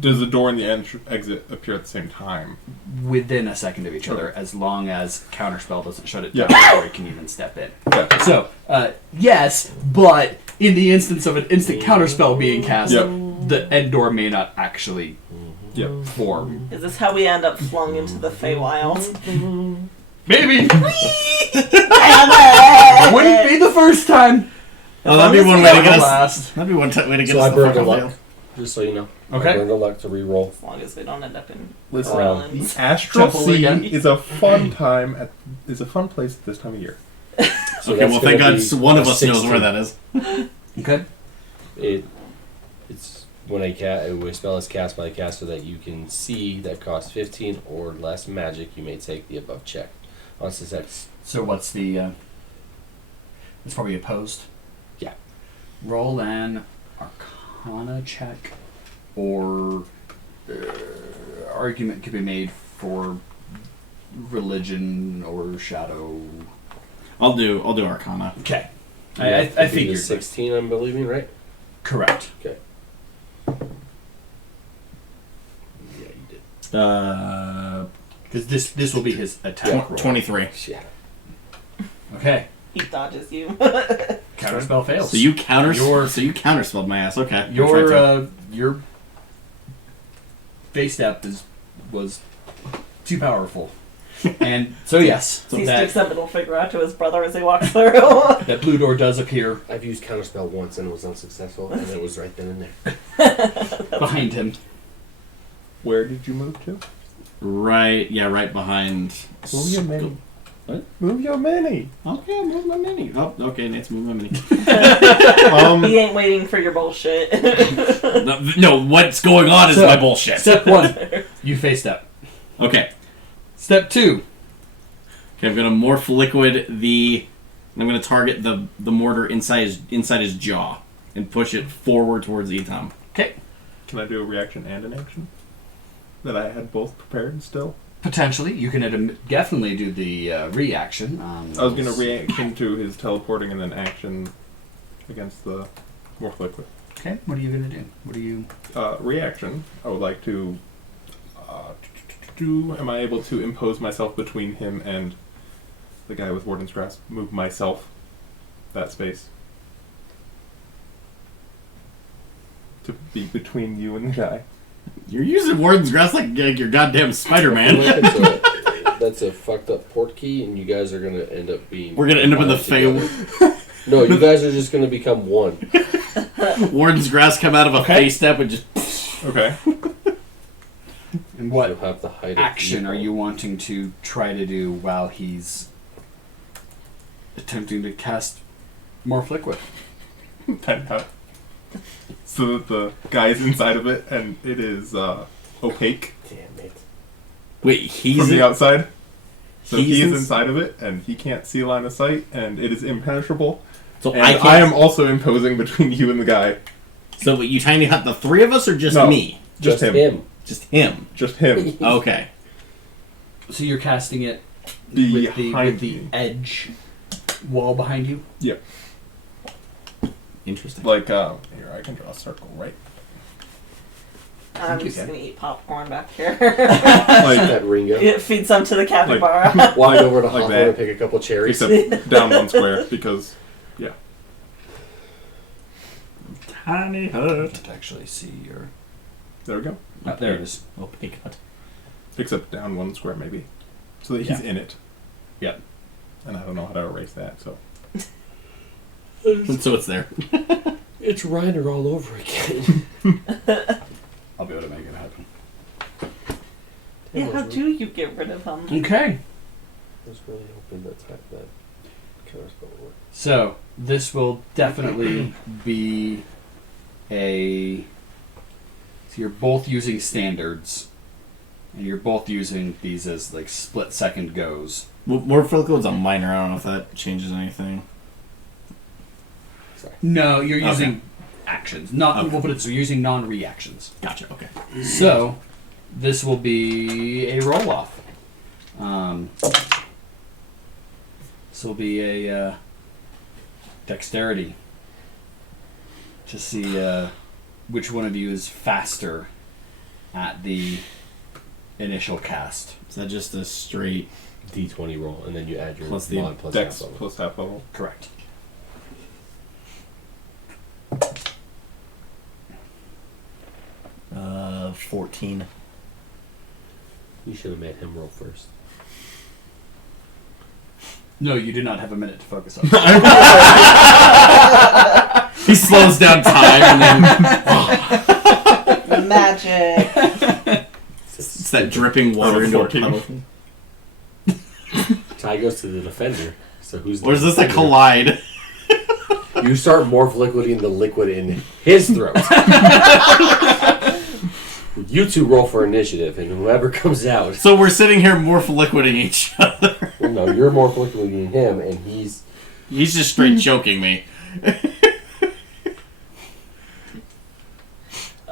Does the door and the exit appear at the same time? Within a second of each other, Okay. as long as counterspell doesn't shut it Yeah. down before it can even step in. Gotcha. So, yes, but in the instance of an instant counterspell being cast, Yep. the end door may not actually Yep. form. Is this how we end up flung into the Feywild? Maybe! Damn Wouldn't be the first time! Oh, that'd be As long one as way to we get have us. a last. That'd be one way to get So us I the burned fuck a off luck, just so you know. Okay. I burned a luck to reroll. As long as we don't end up in Listen, Orleans. Astral Temple Sea again. is a fun time. Is a fun place at this time of year. So Okay, that's well, thank gonna God be one of a us knows 16. where that is. Okay. It's when a spell is cast by the caster that you can see that costs 15 or less magic, you may take the above check. On success. So what's the... it's probably opposed? Yeah. Roll an Arcana check, or argument could be made for religion or shadow. I'll do Arcana. Okay. You I have to be figured. the 16, I'm believing, right? Correct. Okay. Yeah, you did. Because this will be his attack roll. 23. Yeah. Okay. He dodges you. Counterspell fails. So you counterspelled my ass. Okay. Your face step was too powerful. And so yes, He that, sticks a middle finger out to his brother as he walks through. that blue door does appear I've used counterspell once and it was unsuccessful, and it was right then and there. behind him. Where did you move to? right behind. Move your mini. What? Move your mini. Okay, move my mini. Oh, okay, let's move my mini. He ain't waiting for your bullshit. no, what's going on is So, my bullshit. Step 1, you face step. Okay. Step 2, Okay, I'm gonna morph liquid I'm gonna target the mortar inside his jaw and push it forward towards Idham. okay, Can I do a reaction and an action? That I had both prepared still? potentially you can definitely do the reaction. I was going to reaction to his teleporting and then action against the morph liquid. Okay, what are you gonna do? What are you? Reaction, I would like to... am I able to impose myself between him and the guy with Warden's Grasp? Move myself that space? To be between you and the guy. You're using Warden's Grasp like your goddamn Spider-Man. That's a fucked up port key, and you guys are gonna end up being. We're gonna end up in the together. fail. No, you guys are just gonna become one. Warden's Grasp come out of a Okay. face step and just. Okay. And what You'll have the height action of are evil. you wanting to try to do while he's attempting to cast morph liquid? Time cut. So that the guy's inside of it and it is opaque Damn it! Wait, he's from the outside. So he's he is ins- inside of it and he can't see line of sight and it is impenetrable. So And I can't. I am also imposing between you and the guy. So you tiny hut the three of us or just No. me? Just him. Just him. Just him. Okay. So you're casting it with Behind the me. edge wall behind you. Yep. Interesting. Like, here, I can draw a circle, right? I'm Thank you, just Ken. gonna eat popcorn back here. Like, That Ringo. It feeds some to the capybara. Walk over to Like Hawthorn that. and pick a couple cherries. except down one square because, yeah. Tiny hut. To actually see your. There we go. Oh, there it is. Oh, big hut. Except down one square, maybe. So that he's in it. Yep. And I don't know how to erase that, so. So it's there. It's Reiner all over again. I'll be able to make it happen. Yeah, how do you get rid of them? Okay. I was really hoping that counterspell would work. So this will definitely be a. So you're both using standards, and you're both using these as like split second goes. Morph liquid's a minor. I don't know if that changes anything. Sorry. No, you're Okay. using actions. Not. Okay. We'll put it. So you're using non-reactions. Gotcha. Okay. So this will be a roll off. This will be a dexterity to see which one of you is faster at the initial cast. Is that just a straight? D20 roll, and then you add your Plus the mod plus Dex half level. plus half level. Correct. Uh, 14. You should have made him roll first. No, you do not have a minute to focus on. He slows down time and then Magic. it's that dripping water into a 14. puddle. Tie goes to the defender. So who's? Or is the this a defender? collide? You start morph liquiding the liquid in his throat. You two roll for initiative, and whoever comes out. So we're sitting here morph liquiding each other. Well, no, you're morph liquiding him, and he's. He's just straight choking me.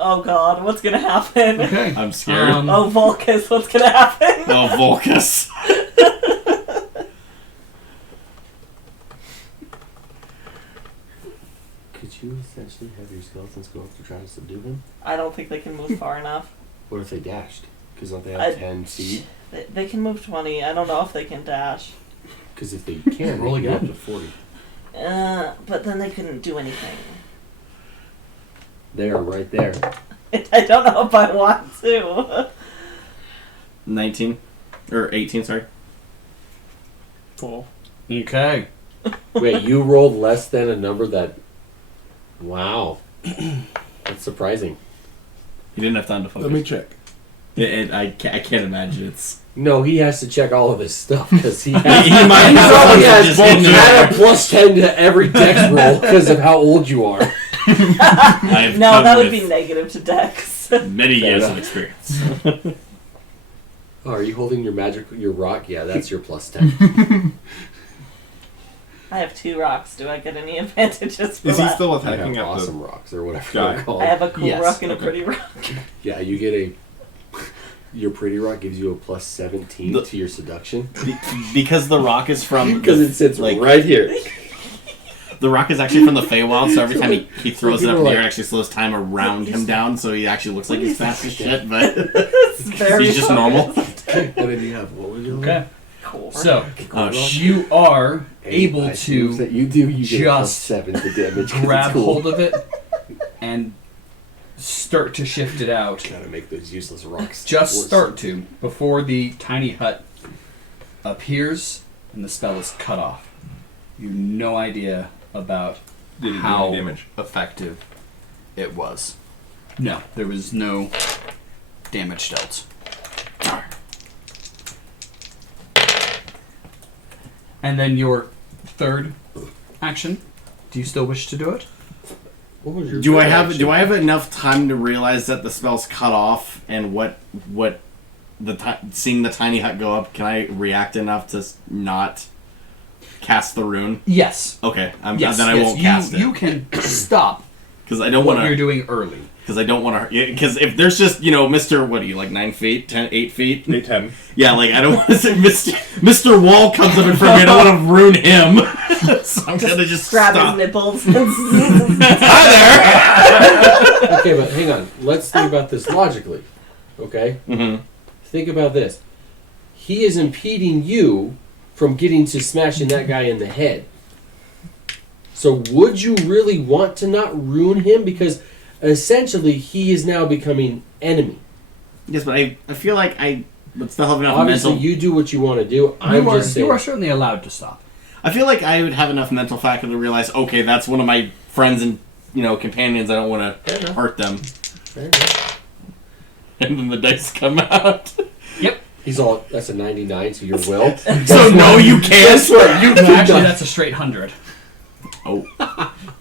Oh god, what's gonna happen? Okay. I'm scared. Oh Vulcus, what's gonna happen? Oh, Volcus. potentially have your skeletons go up to try to subdue him? I don't think they can move far enough. What if they dashed? Because don't they have 10 feet? They can move 20. I don't know if they can dash. Because if they can, Roll they can go up again. to 40. But then they couldn't do anything. They are right there. I don't know if I want to. 19 or 18, sorry. 12. Okay. Wait, you rolled less than a number that... Wow. That's surprising. He didn't have time to focus. Let me check. I can't imagine it's. No, he has to check all of his stuff because he has, He might he have probably something has just in there. had a plus 10 to every dex roll because of how old you are. I've No, come that would with be negative to Dex. many years enough. of experience. Oh, are you holding your rock? Yeah, that's your plus 10. I have 2 rocks. Do I get any advantages for Is he that? still You attacking have at awesome rocks or whatever guy? they're called. I have a cool Yes. rock and Okay. a pretty rock. Yeah, you get a... Your pretty rock gives you a plus 17 The- to your seduction. Because the rock is from. Because it sits like, right here. The rock is actually from the Feywild, so every time he throws it up in the People are air, it like- actually slows time around him down, so he actually looks like he's fast as shit, but It's very he's just normal. And then you have... What was your Okay. cool. So, Oh, shit. you are Any able ice moves to that you do, you get a plus just 7 to damage. 'cause grab it's cool. hold of it and start to shift it out. Gotta make those useless rocks. Just worse. start to, before the tiny hut appears and the spell is cut off. You have no idea about Did it do how any damage? effective it was. No, there was no damage dealt. And then your third action. Do you still wish to do it? What was your Do I third have action? enough time to realize that the spell's cut off and what seeing the tiny hut go up? Can I react enough to not cast the rune? Yes. Okay, Yes. then I yes. won't cast You it can stop because I don't what want you're to. doing early. Because I don't want to. Because if there's just Mr. What are you like 9 feet, 8 feet? Day 10. Yeah, like I don't want to say Mr. Wall comes up in front of me. I don't want to ruin him. So I'm gonna just Grab stop. his nipples. Hi there. Okay, but hang on. Let's think about this logically. Okay? Mm-hmm. Think about this. He is impeding you from getting to smashing that guy in the head. So would you really want to not ruin him? Because essentially he is now becoming enemy. Yes, but I feel like I would still have enough Obviously, mental. you do what you want to do. I'm just saying. You are certainly allowed to stop. I feel like I would have enough mental faculty to realize, okay, that's one of my friends and companions. I don't want Fair to enough. hurt them. Fair enough. And then the dice come out. He's all, that's a 99, so your will. So no, you can't. You No, actually, that's a straight 100. Oh,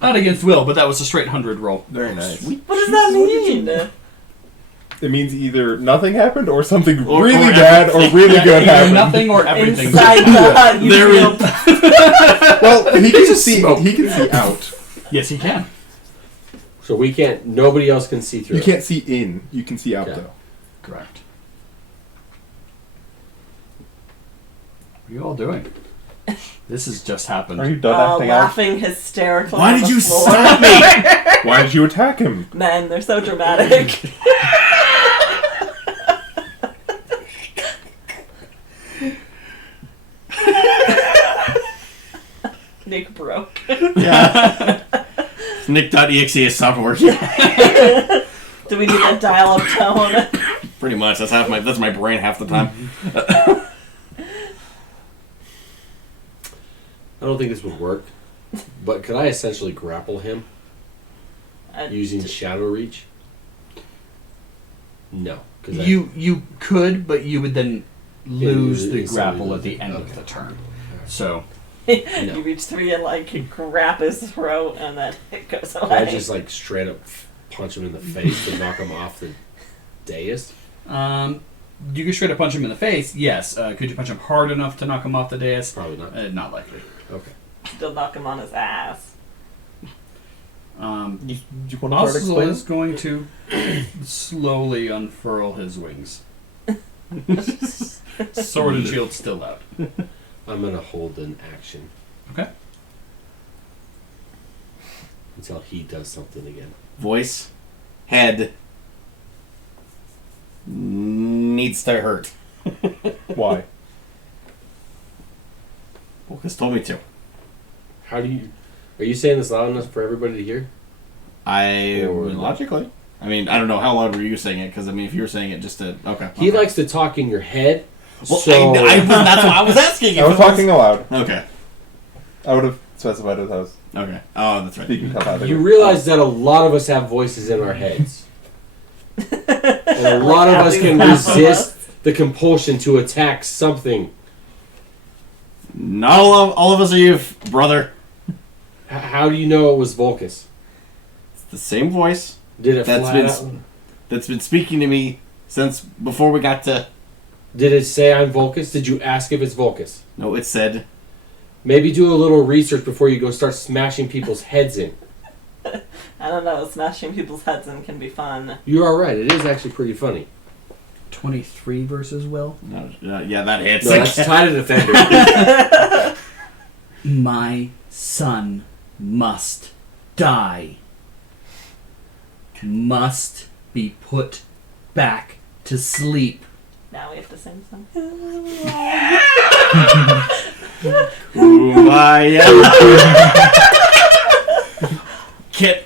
Not against Will, but that was a straight 100 roll. Very nice. What does that mean? It means either nothing happened or something Or really bad or everything. really good Either happened. nothing or everything. Inside the hut, you There feel... Well, he can just see. He can see out. Yes, he can. So we can't, nobody else can see through You it. can't see in. You can see out Okay. though. Correct. What are you all doing? This has just happened. Are you done acting out? laughing hysterically. why on did the you floor. stop me? Why did you attack him? Men, they're so dramatic. Nick broke. Yeah. Nick.exe is stopped working. Do we need that dial-up tone? Pretty much. That's my brain half the time. I don't think this would work. But could I essentially grapple him using Shadow Reach? No. Cause You could, but you would then lose the instantly grapple lose at the it. end Okay. of the turn. So, You reach 3 and like grab his throat, and then it goes away. Could I just like straight up punch him in the face to knock him off the dais? you could straight up punch him in the face, yes. Could you punch him hard enough to knock him off the dais? Probably not. Not likely. Okay. Still knock him on his ass. Do you want to start Oslo explaining? is going to slowly unfurl his wings. Sword and shield still out. I'm gonna hold an action. Okay. until he does something again. Voice, head, needs to hurt. Why? Lucas told me to. How do you? Are you saying this loud enough for everybody to hear? Logically. I mean, I don't know how loud were you saying it, because, I mean, if you were saying it just to... Okay. He likes to talk in your head. Well, so that's why I was asking. I was talking aloud. Okay. I would have specified as I was Okay. Oh, that's right. speaking telepathically. you realize that a lot of us have voices in our heads. And a lot of us can resist the compulsion to attack something. Not all of us are you, brother. How do you know it was Volcus? It's the same voice Did it That's flat been out? that's been speaking to me since before we got to... Did it say I'm Volcus? Did you ask if it's Volcus? No, it said... Maybe do a little research before you go start smashing people's heads in. I don't know. Smashing people's heads in can be fun. You are right. It is actually pretty funny. 23 versus Will. No, yeah, that hits. No, that's tied to defender. My son must die. Must be put back to sleep. Now we have to sing some.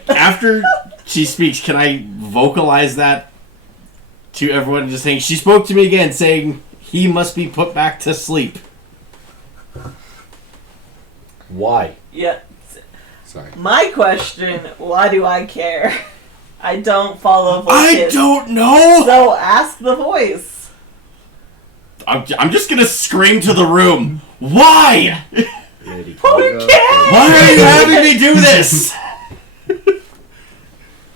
After she speaks, can I vocalize that to everyone? Just saying, she spoke to me again, saying he must be put back to sleep. Why? Yeah. Sorry. My question, why do I care? I don't follow voices. I don't know. So ask the voice. I'm just gonna scream to the room. Why? Lady Okay. Why are you having me do this?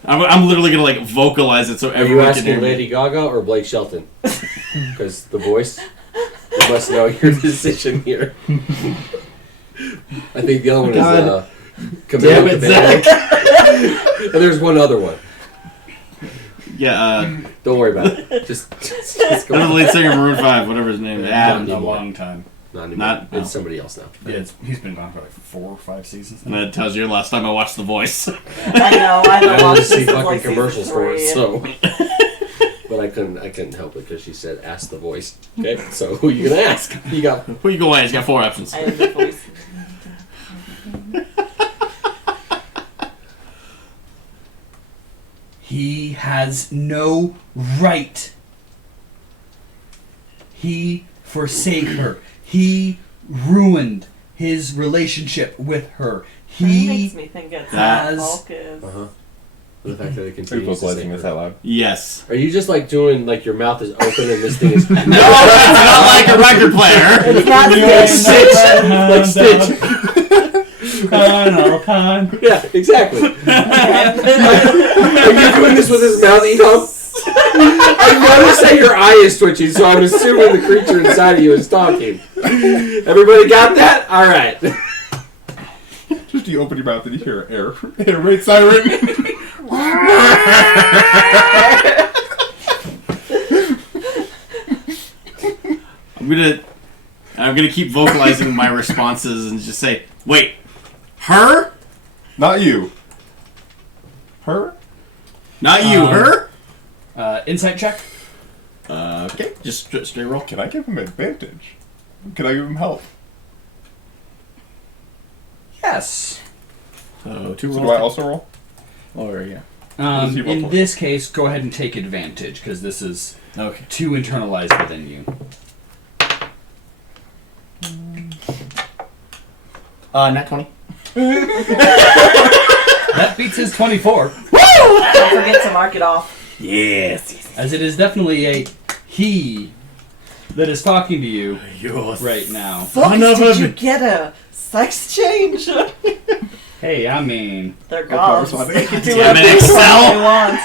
I'm literally gonna like vocalize it so Are you everyone can hear asking me. Lady Gaga or Blake Shelton? Because the voice, you must know your decision here. I think the other one God. is Damn it, Zach. And there's one other one. Yeah, Don't worry about it. Just go one of the on. lead singer of Maroon 5, whatever his name is. Adam. Not A anymore. long time. Not anymore. Not- It's no. somebody else now. Yeah, he's been gone for like 4 or 5 seasons And now. that tells you last time I watched The Voice. I know. I I haven't wanted to watched see this since fucking like commercials season for it, 3. so. But I couldn't help it because she said, "Ask the voice." Okay, so who you gonna ask? You got. Who you going? He's got 4 options. I am the voice. He has no right. He forsake her. He ruined his relationship with her. That He makes me think it's has- Volcus. Uh-huh. The fact that it Are you continues to vocalizing say this her. out loud? Yes. Are you just like doing like your mouth is open and this thing is No, it's not like a record player. It's not like Stitch? Yeah, exactly. Are you doing this with his mouth, Idham? I noticed that your eye is twitching, so I'm assuming the creature inside of you is talking. Everybody got that? All right. Just you open your mouth and you hear air raid siren. I'm gonna keep vocalizing my responses and just say, wait, her? Not you. Her? Not you, her? insight check. Okay, just straight roll. Can I give him advantage? Can I give him help? Yes. So 2 So rolls. do I also roll? Oh, yeah. Does he roll In for it? this case, go ahead and take advantage because this is Okay. too internalized within you. Not 20. That beats his 24. Don't forget to mark it off. Yes. As it is definitely a he that is talking to you Yours. right now. Fuck, of did them. you get a sex change? Hey, I mean, They're That's not gods. responding. They can do Damn whatever it, Excel. they want.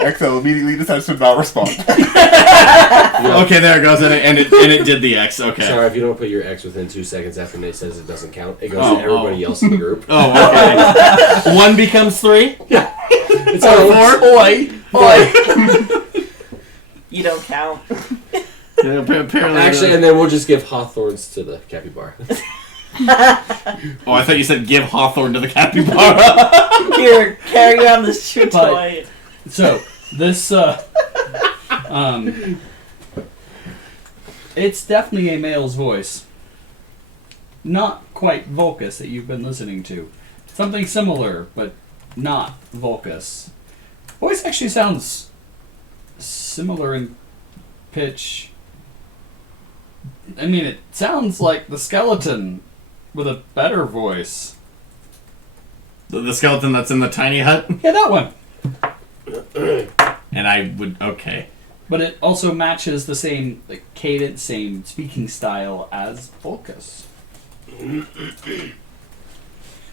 Excel immediately decides to not respond. Okay, there it goes, and it did the X. Okay. Sorry, if you don't put your X within 2 seconds after Nate says it doesn't count, it goes Oh, to everybody oh. else in the group. Oh, okay. 1 becomes 3. It's Or 4. You don't count. Yeah, apparently. Actually, and then we'll just give Hawthorns to the capybara. Oh, I thought you said give Hawthorn to the capybara. Here, carry on this chew But- toy. So this, it's definitely a male's voice. Not quite Vulcus that you've been listening to. Something similar, but not Vulcus. Voice actually sounds similar in pitch. I mean, it sounds like the skeleton with a better voice. The skeleton that's in the tiny hut? Yeah, that one. And I would... Okay. But it also matches the same cadence, same speaking style as Vulcus. How many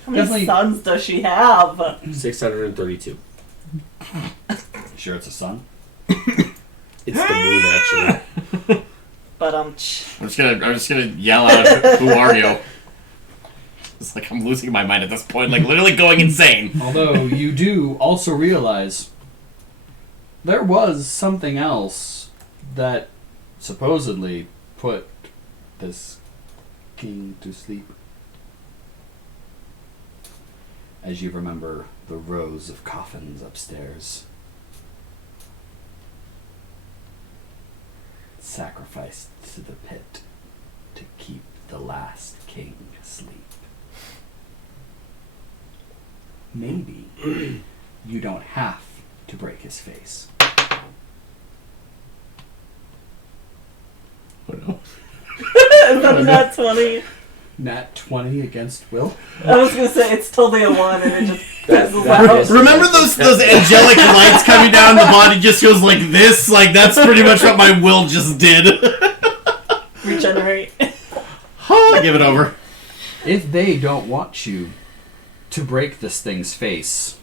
Definitely- sons does she have? 632. Sure, it's a son. It's the moon, actually. But I'm just gonna yell out, who are you? It's like I'm losing my mind at this point, like literally going insane. Although you do also realize there was something else that supposedly put this king to sleep. As you remember the rows of coffins upstairs. Sacrificed to the pit to keep the last king asleep. Maybe you don't have to break his face. Oh no. is that a nat 20? Nat 20 against Will? I was gonna say it's totally a 1 and it just That- fizzles that out. is- Remember those angelic lights coming down, the body just goes like this? Like that's pretty much what my will just did. Regenerate. I give it over. If they don't want you to break this thing's face,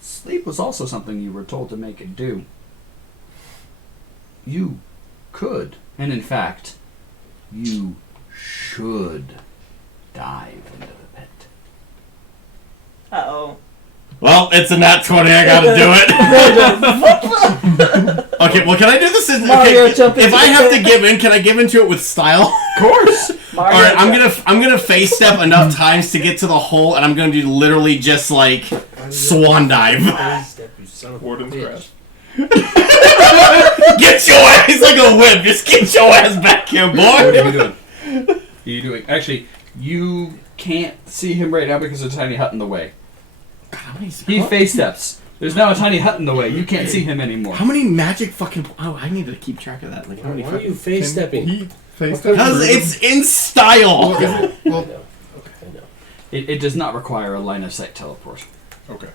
sleep was also something you were told to make it do. You could, and in fact, you should dive into the pit. Uh-oh. Well, it's a nat 20. I gotta do it. Okay, well, can I do this? Mario jump If into I the have to pit. give in, can I give into it with style? Of course! All right, I'm gonna face step enough times to get to the hole, and I'm gonna do literally just like swan dive. Warden's grasp. Get your ass! He's like a whip. Just get your ass back here, What are boy. you doing? What are you doing? Actually, you can't see him right now because there's a tiny hut in the way. He face steps. There's now a tiny hut in the way. You can't see him anymore. How many magic fucking? Oh, I need to keep track of that. Like how Why many? are you Fucking... face stepping? He face step Because through it's in style. Well, is it- well, I know. It does not require a line of sight teleport. okay.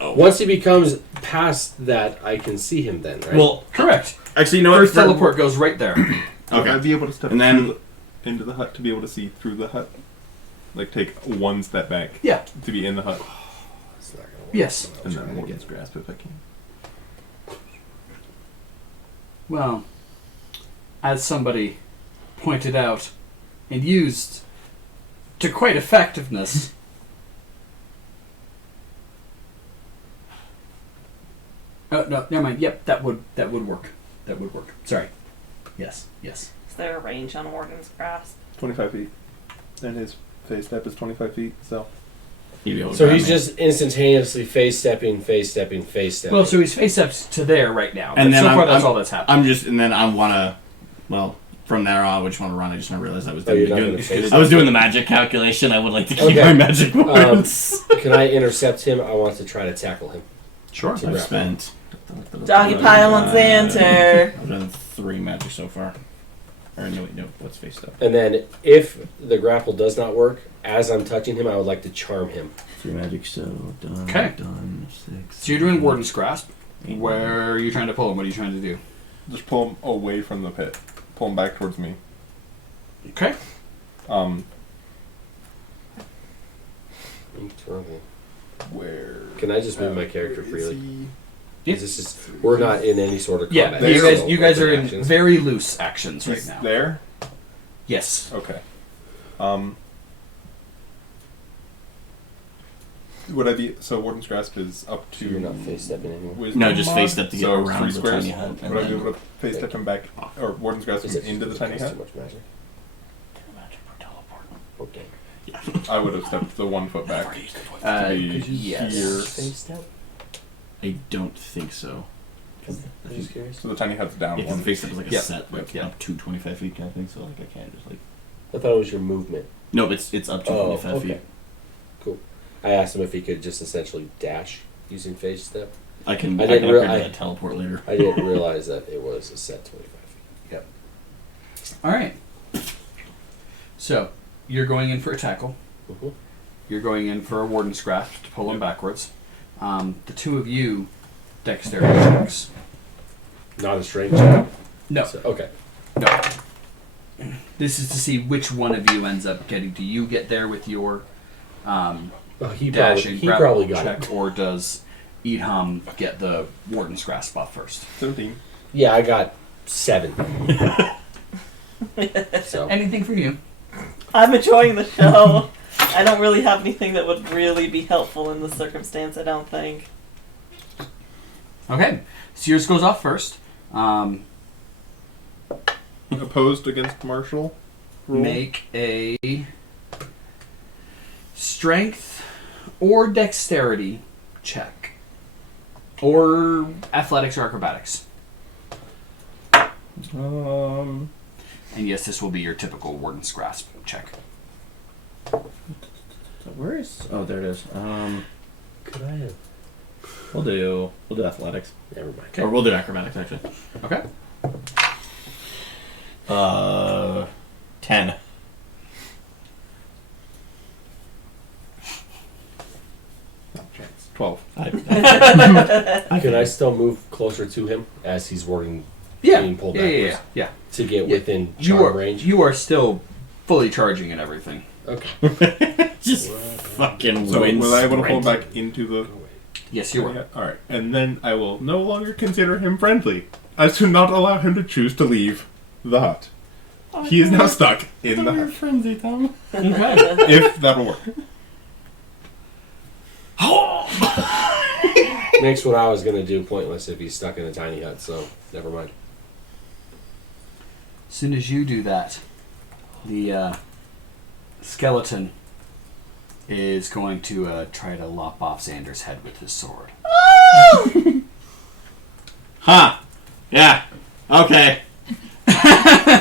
Once he becomes past that, I can see him then, right? Well, Correct. actually, you know what? First teleport goes right there. Would I Okay. be able to step And then- through into the hut to be able to see through the hut? Like take one step back Yeah. to be in the hut, It's not gonna work. Yes. and Try then it Warden's again. grasp if I can. Well, as somebody pointed out and used to quite effectiveness. Oh no, never mind. Yep, that would work. That would work. Sorry. Yes. Is there a range on Warden's grasp? 25 feet, and his face step is 25 feet. So You'd be able to So grab he's me. just instantaneously face stepping. Well, so he's face up to there right now. And But then so far, I'm- that's I'm- all that's happened. I'm just, and then I wanna, well, from there on, I just want to run. I just realized I was Oh, you're doing, not gonna face I was doing the magic calculation. I would like to keep Okay. my magic words. Can I intercept him? I want to try to tackle him. Sure. To I've grab him. spent Doggy pile on Xander. I've done 3 magic so far. Or no, wait, no. What's faced up? And then, if the grapple does not work, as I'm touching him, I would like to charm him. 3 magic, so done. Okay. Done. 6. So you're doing Warden's grasp. Where are you trying to pull him? What are you trying to do? just pull him away from the pit, pull him back towards me. Okay. Eternal. Where? Can I just move my character where is freely? he? Yeah. This is we're not in any sort of Yeah, combat. you guys so are in actions. very loose actions right He's now. there. Yes. Okay. Would I be so? Warden's grasp is up So to. you're not face stepping anymore. Wisdom No, just mod? face step to get So around 3 the squares. tiny hut. Would I be able to face step him back, or Warden's grasp Is him it into the just tiny because hut? too much magic? Okay. I would have stepped the 1 foot back. Uh, be yes. here. Same step? I don't think so. I'm just curious. So the tiny hut's down Yeah, 'cause one. the face step is like a Yeah. set, like Yeah. up to 25 feet kind of thing. So like I can't just like. I thought it was your movement. No, but it's up to 25 okay. feet. Cool. I asked him if he could just essentially dash using phase step. I can. I I didn't can rea- upgrade I- that teleport later. I didn't realize that it was a set 25 feet. All right. So you're going in for a tackle. Mhm. You're going in for a Warden's Grasp to pull him backwards. The two of you, dexterity checks. Not a strength check? No, So, okay. no. This is to see which one of you ends up getting. Do you get there with your He dashing probably grapple got check, it. or does Idham get the Warden's Grasp spot first? 17. Yeah, I got 7. So Anything from you? I'm enjoying the show. I don't really have anything that would really be helpful in this circumstance, I don't think. Okay, Sears goes off first. Opposed against martial rule? Make a strength or dexterity check, or athletics or acrobatics. And yes, this will be your typical Warden's Grasp check. Where is? Oh, there it is. could I have? We'll do athletics, Never mind. Okay. or we'll do acrobatics actually. Okay. 10. No chance. 12. Can I still move closer to him as he's being pulled Yeah. backwards to get Yeah. within You charm are range? you are still fully charging and everything. Okay. Just fucking So wind was I able to pull him sprint. back into the... Yes, you are. Yeah, alright. And then I will no longer consider him friendly, as to not allow him to choose to leave the hut. He is now stuck in the hut. frenzy, Tom. Okay. If that'll work. Makes what I was going to do pointless if he's stuck in a tiny hut, so never mind. As soon as you do that, the skeleton is going to try to lop off Xander's head with his sword. Huh. Yeah. Okay.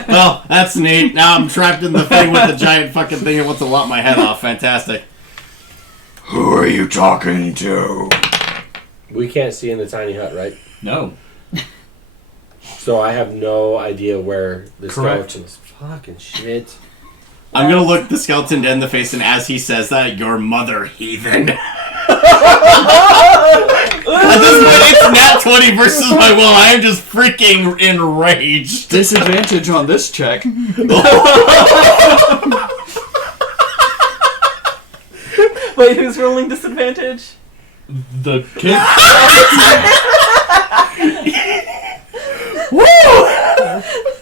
Well, that's neat. Now I'm trapped in the thing with the giant fucking thing that wants to lop my head off. Fantastic. Who are you talking to? We can't see in the tiny hut, right? No. So I have no idea where the Correct. skeleton is. Fucking shit. I'm gonna look the skeleton dead in the face, and as he says that, your mother, heathen. At this point, it's nat 20 versus my will. I am just freaking enraged. Disadvantage on this check. Wait, who's rolling disadvantage? The kid.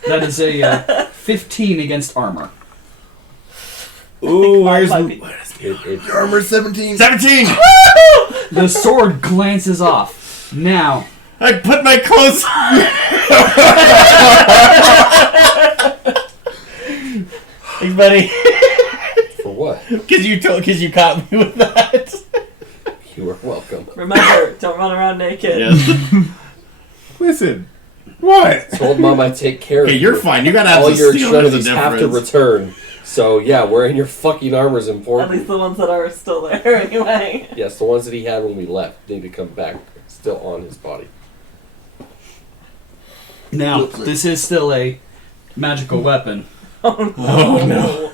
That is a 15 against armor. Ooh, where's Might the... be- It's Armor 17. 17! The sword glances off. Now, I put my clothes on. Hey, buddy. for what? Because you caught me with that. You are welcome. Remember, don't run around naked. Yes. Listen. What? Told Mom I'd take care of Okay, you. you're fine. You gotta have All to your steal. There's a extremities have to difference. return. So yeah, wearing your fucking armor is At important. least the ones that are still there, anyway. Yes, the ones that he had when we left need to come back, still on his body. now this is still a magical weapon, Oh no. Oh, no.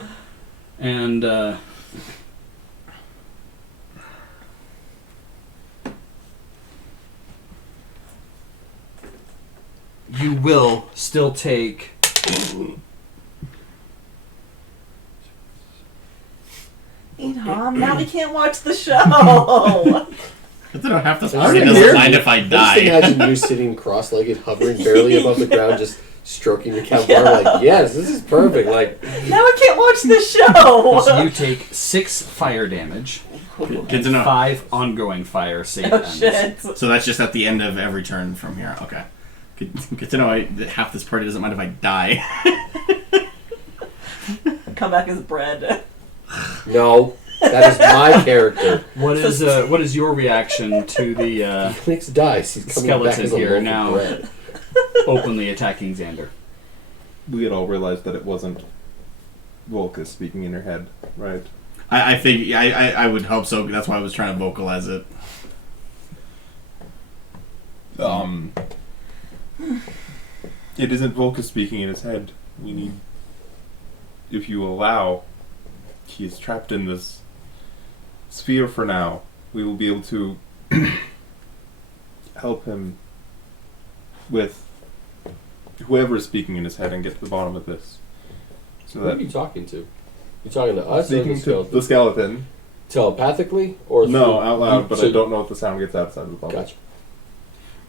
and you will still take. Idham, now we can't watch the show. I don't have to. I He can doesn't hear mind you. if I I just die. imagine you sitting cross-legged, hovering barely above the ground, just stroking your campfire like, yes, this is perfect. Like, Now we can't watch the show. So you take 6 fire damage, Good to know. 5 ongoing fire save Oh ends. shit. So that's just at the end of every turn from here. Okay. Good to know that half this party doesn't mind if I die. Come back as bread. No, that is my character. What is your reaction to the Felix dies. He's coming back skeleton as a here loaf of now bread. openly attacking Xander? We had all realized that it wasn't Volka speaking in her head, right? I think I would hope so. That's why I was trying to vocalize it. It isn't Volka speaking in his head. We need, if you allow, he is trapped in this sphere for now. We will be able to help him with whoever is speaking in his head and get to the bottom of this. So Who are that you talking to? You talking to us or speaking the to skeleton? the skeleton. Telepathically or No, through- out loud, but so- I don't know if the sound gets outside the bubble. Gotcha.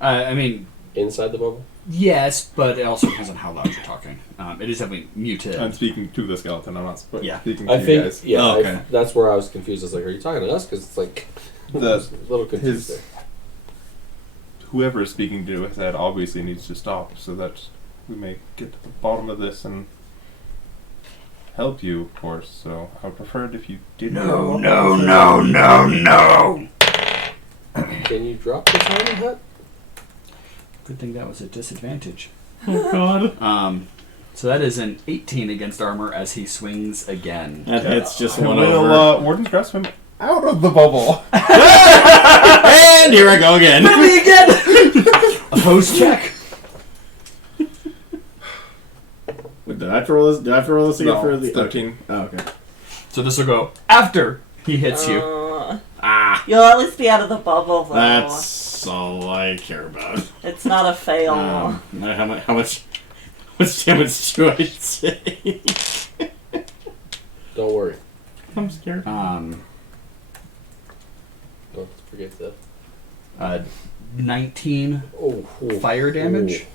I mean, Inside the bubble. yes, but it also depends on how loud you're talking. It is definitely muted. I'm speaking to the skeleton. I'm not Yeah. speaking to I you think, guys. yeah, Oh, okay. that's where I was confused. I was like, are you talking to us? Because it's like, I was a little confused his- there. Whoever is speaking to his head obviously needs to stop so that we may get to the bottom of this and help you, of course. So I would prefer it if you didn't. No, no, no, no, no. Can you drop the tiny hut? Good thing that was a disadvantage. Oh God. So that is an 18 against armor as he swings again. That hits just I one will, over. Warden's grasp him out of the bubble. And here I go again. Me again! Opposed check. Wait, did I have to roll this? Did I have to roll this again No, for the 13. Oh, okay. So this will go after he hits you. You'll at least be out of the bubble, though. That's all I care about. It's not a fail. How much damage do I take? Don't worry. I'm scared. Don't forget that. 19 Oh, fire damage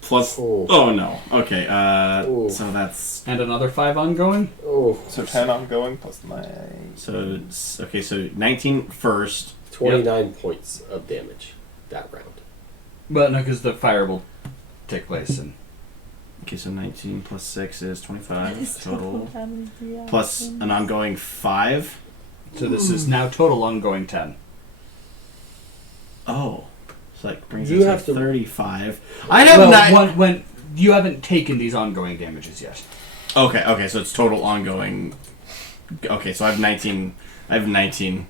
Plus. Oh. Oh no. Okay. Oh. So that's and another 5 ongoing. Oh, So 10 ongoing plus 9. so it's, okay. So 19 first. 29 points of damage that round. But no, because the fire will take place. And Okay, so 19 plus 6 is 25 total. Total. Plus an ongoing 5. so this is now total ongoing 10. Oh. So that brings You it have to to- 35. I have Well, not. when you haven't taken these ongoing damages yet. Okay, so it's total ongoing. Okay, so I have 19. I have 19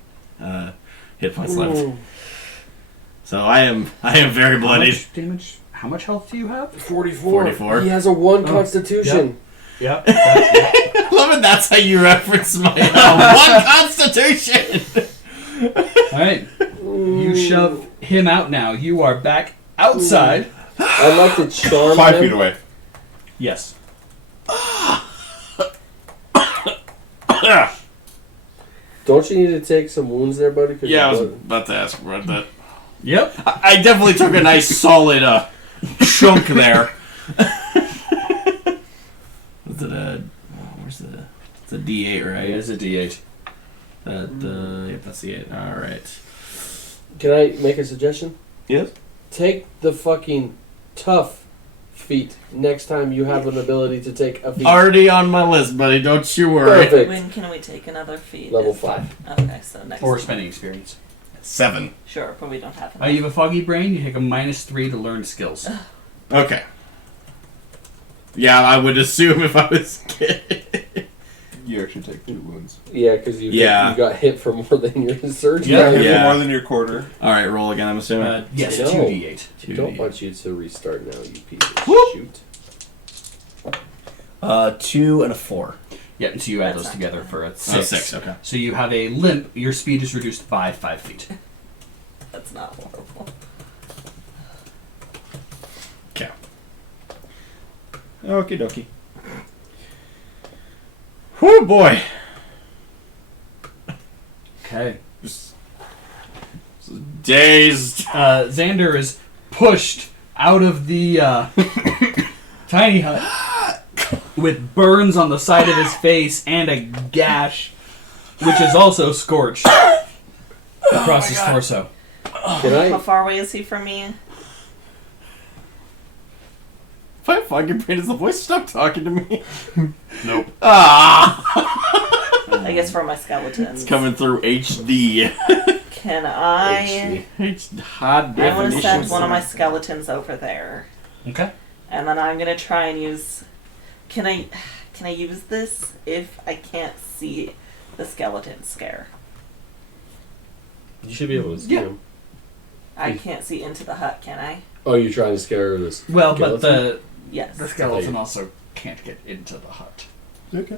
hit points left. So I am very How bloodied. much damage? How much health do you have? 44. He has a 1 constitution. Yep. I love it. That's how you reference my 1 constitution. All right. You shove him out now. You are back outside. I'd like to charm 5 him. feet away. Yes. Don't you need to take some wounds there, buddy? 'Cause Yeah, I was your about to ask about that. Yep. I definitely took a nice solid chunk there. Was it a? Where's the? It's a D8, right? It is a D8. Yep, that's the 8. All right. Can I make a suggestion? Yes. Take the fucking tough feat next time you have an ability to take a feat. Already on my list, buddy. Don't you worry. Perfect. When can we take another feat? Level If- 5. Okay, so next Or time. spending experience. 7. Sure, but we don't have You have a foggy brain. You take a -3 to learn skills. Okay. Yeah, I would assume if I was. You actually take 2 wounds. Yeah, because you got hit for more than your surgery. Yeah. Yeah. More than your quarter. All right, roll again. I'm assuming. Yes, No. 2d8. I don't want you to restart now, you piece of Whoop. shoot. 2 and a 4. Yeah, and so you add That's those not together bad. for a 6. 6. Okay. So you have a limp. Your speed is reduced by 5 feet. That's not horrible. Okay. Okie dokie. Whoo boy. Okay. Dazed. Xander is pushed out of the tiny hut with burns on the side of his face and a gash, which is also scorched across his torso. Can How I? far away is he from me? My fucking brain, is the voice stop talking to me? Nope. Ah. I guess for my skeletons. It's coming through HD. Can I? High I want to definition. send one of my skeletons over there, Okay. and then I'm gonna try and use. Can I use this if I can't see the skeleton scare? You should be able to see Yeah. him. I can't see into the hut, can I? Oh, you're trying to scare this? Well, but skeleton? Yes. the skeleton also can't get into the hut. Okay.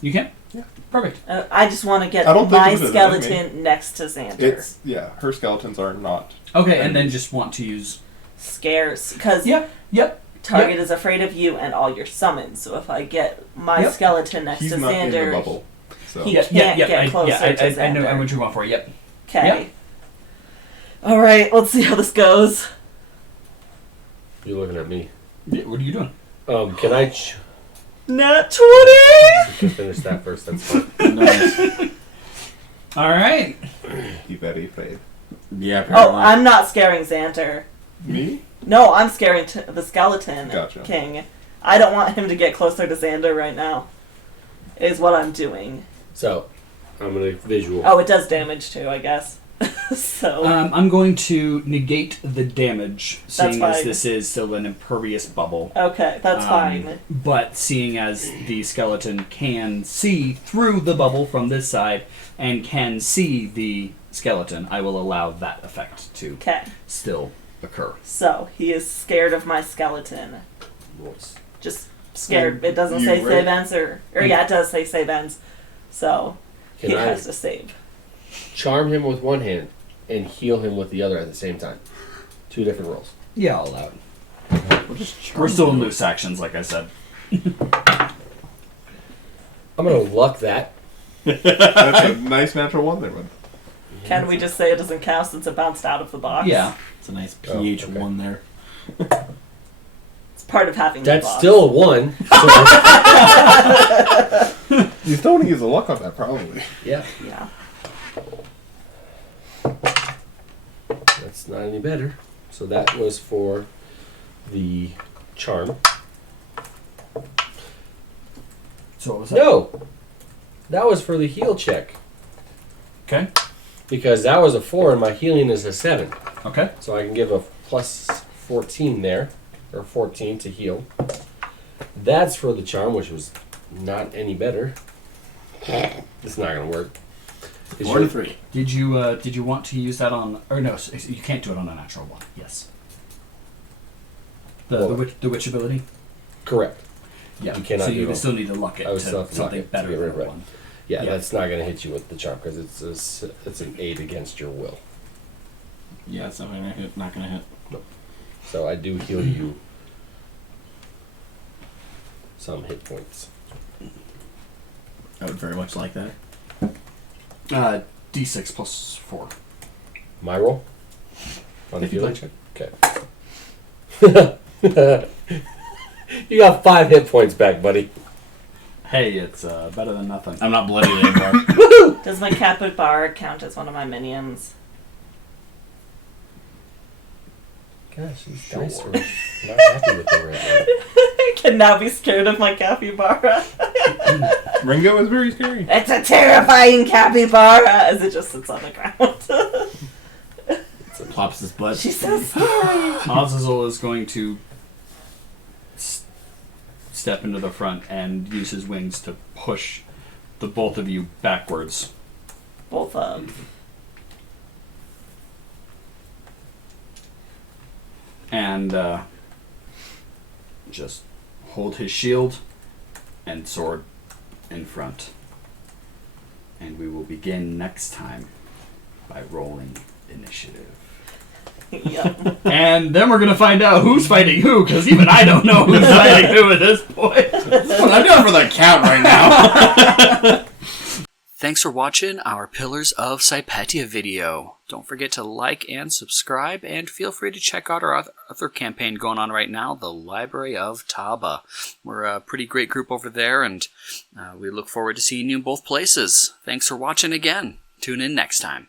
You can? Yeah. Perfect. I just want to get I don't think my of it as an skeleton enemy. next to Xander. It's her skeletons are not. Okay, and then just want to use. Scares, because Yep. target is afraid of you and all your summons. So if I get my Yep. skeleton next He's to not in the Xander, bubble. So He can't get closer to I know Xander. what you're going for. Yep. okay. Yep. All right, let's see how this goes. You're looking at me. Yeah, what are you doing? Can I Nat 20. you can finish that first? That's fine. Nice. All right. he very afraid. Yeah, apparently. Oh, I'm not scaring Xander. Me? No, I'm scaring the skeleton Gotcha. king. I don't want him to get closer to Xander right now. Is what I'm doing. So, I'm gonna visual. Oh, it does damage too, I guess. So I'm going to negate the damage, seeing as fine. this is still an impervious bubble. okay, that's fine. But seeing as the skeleton can see through the bubble from this side and can see the skeleton, I will allow that effect to Okay, still occur. so he is scared of my skeleton. Nice. Just scared. And It doesn't you say ra- save ends or yeah, it does say save ends. So Can he I has to save. charm him with one hand and heal him with the other at the same time? 2 different rolls. Yeah, I'll allow it. We're still in loose actions, like I said. I'm gonna luck that. That's a nice natural one there, bud. Can we just say it doesn't count since it bounced out of the box? Yeah. It's a nice Oh, pH okay. 1 there. It's part of having That's the box. still a 1. So, You still want to use a luck on that, probably. yeah, Yeah. that's not any better. So that was for the charm. So what was that? No, that was for the heal check Okay. because that was a 4 and my healing is a 7. Okay. So I can give a plus 14 there, or 14 to heal. That's for the charm, which was not any better. It's not gonna work. Is 4 to your- 3. Did you want to use that on? Or no, you can't do it on a natural one. Yes. The witch ability. Correct. Yeah. You cannot So do you it on- still need to luck it I was to still have to luck something it to better get rid than of that it. one. Yeah, Yeah. that's not gonna hit you with the charm because it's an 8 against your will. Yeah, it's not gonna hit. Not gonna hit. So I do heal you some hit points. I would very much like that. D6 plus 4. My roll on the If you'd healing like. check. Okay. You got 5 hit points back, buddy. Hey, it's better than nothing. I'm not bloody anymore. Does my capybara count as one of my minions? Gosh, these dice are not happy with me right now. I can now be scared of my capybara. Ringo is very scary. It's a terrifying capybara as it just sits on the ground. So plops his butt. She's so scary. Azazel is going to step into the front and use his wings to push the both of you backwards. Both of. And just hold his shield and sword in front. And we will begin next time by rolling initiative. Yep. And then we're going to find out who's fighting who, because even I don't know who's fighting who at this point. I'm doing for the count right now. Thanks for watching our Pillars of Sypetia video. Don't forget to like and subscribe, and feel free to check out our other campaign going on right now, the Library of Taba. We're a pretty great group over there, and we look forward to seeing you in both places. Thanks for watching again. Tune in next time.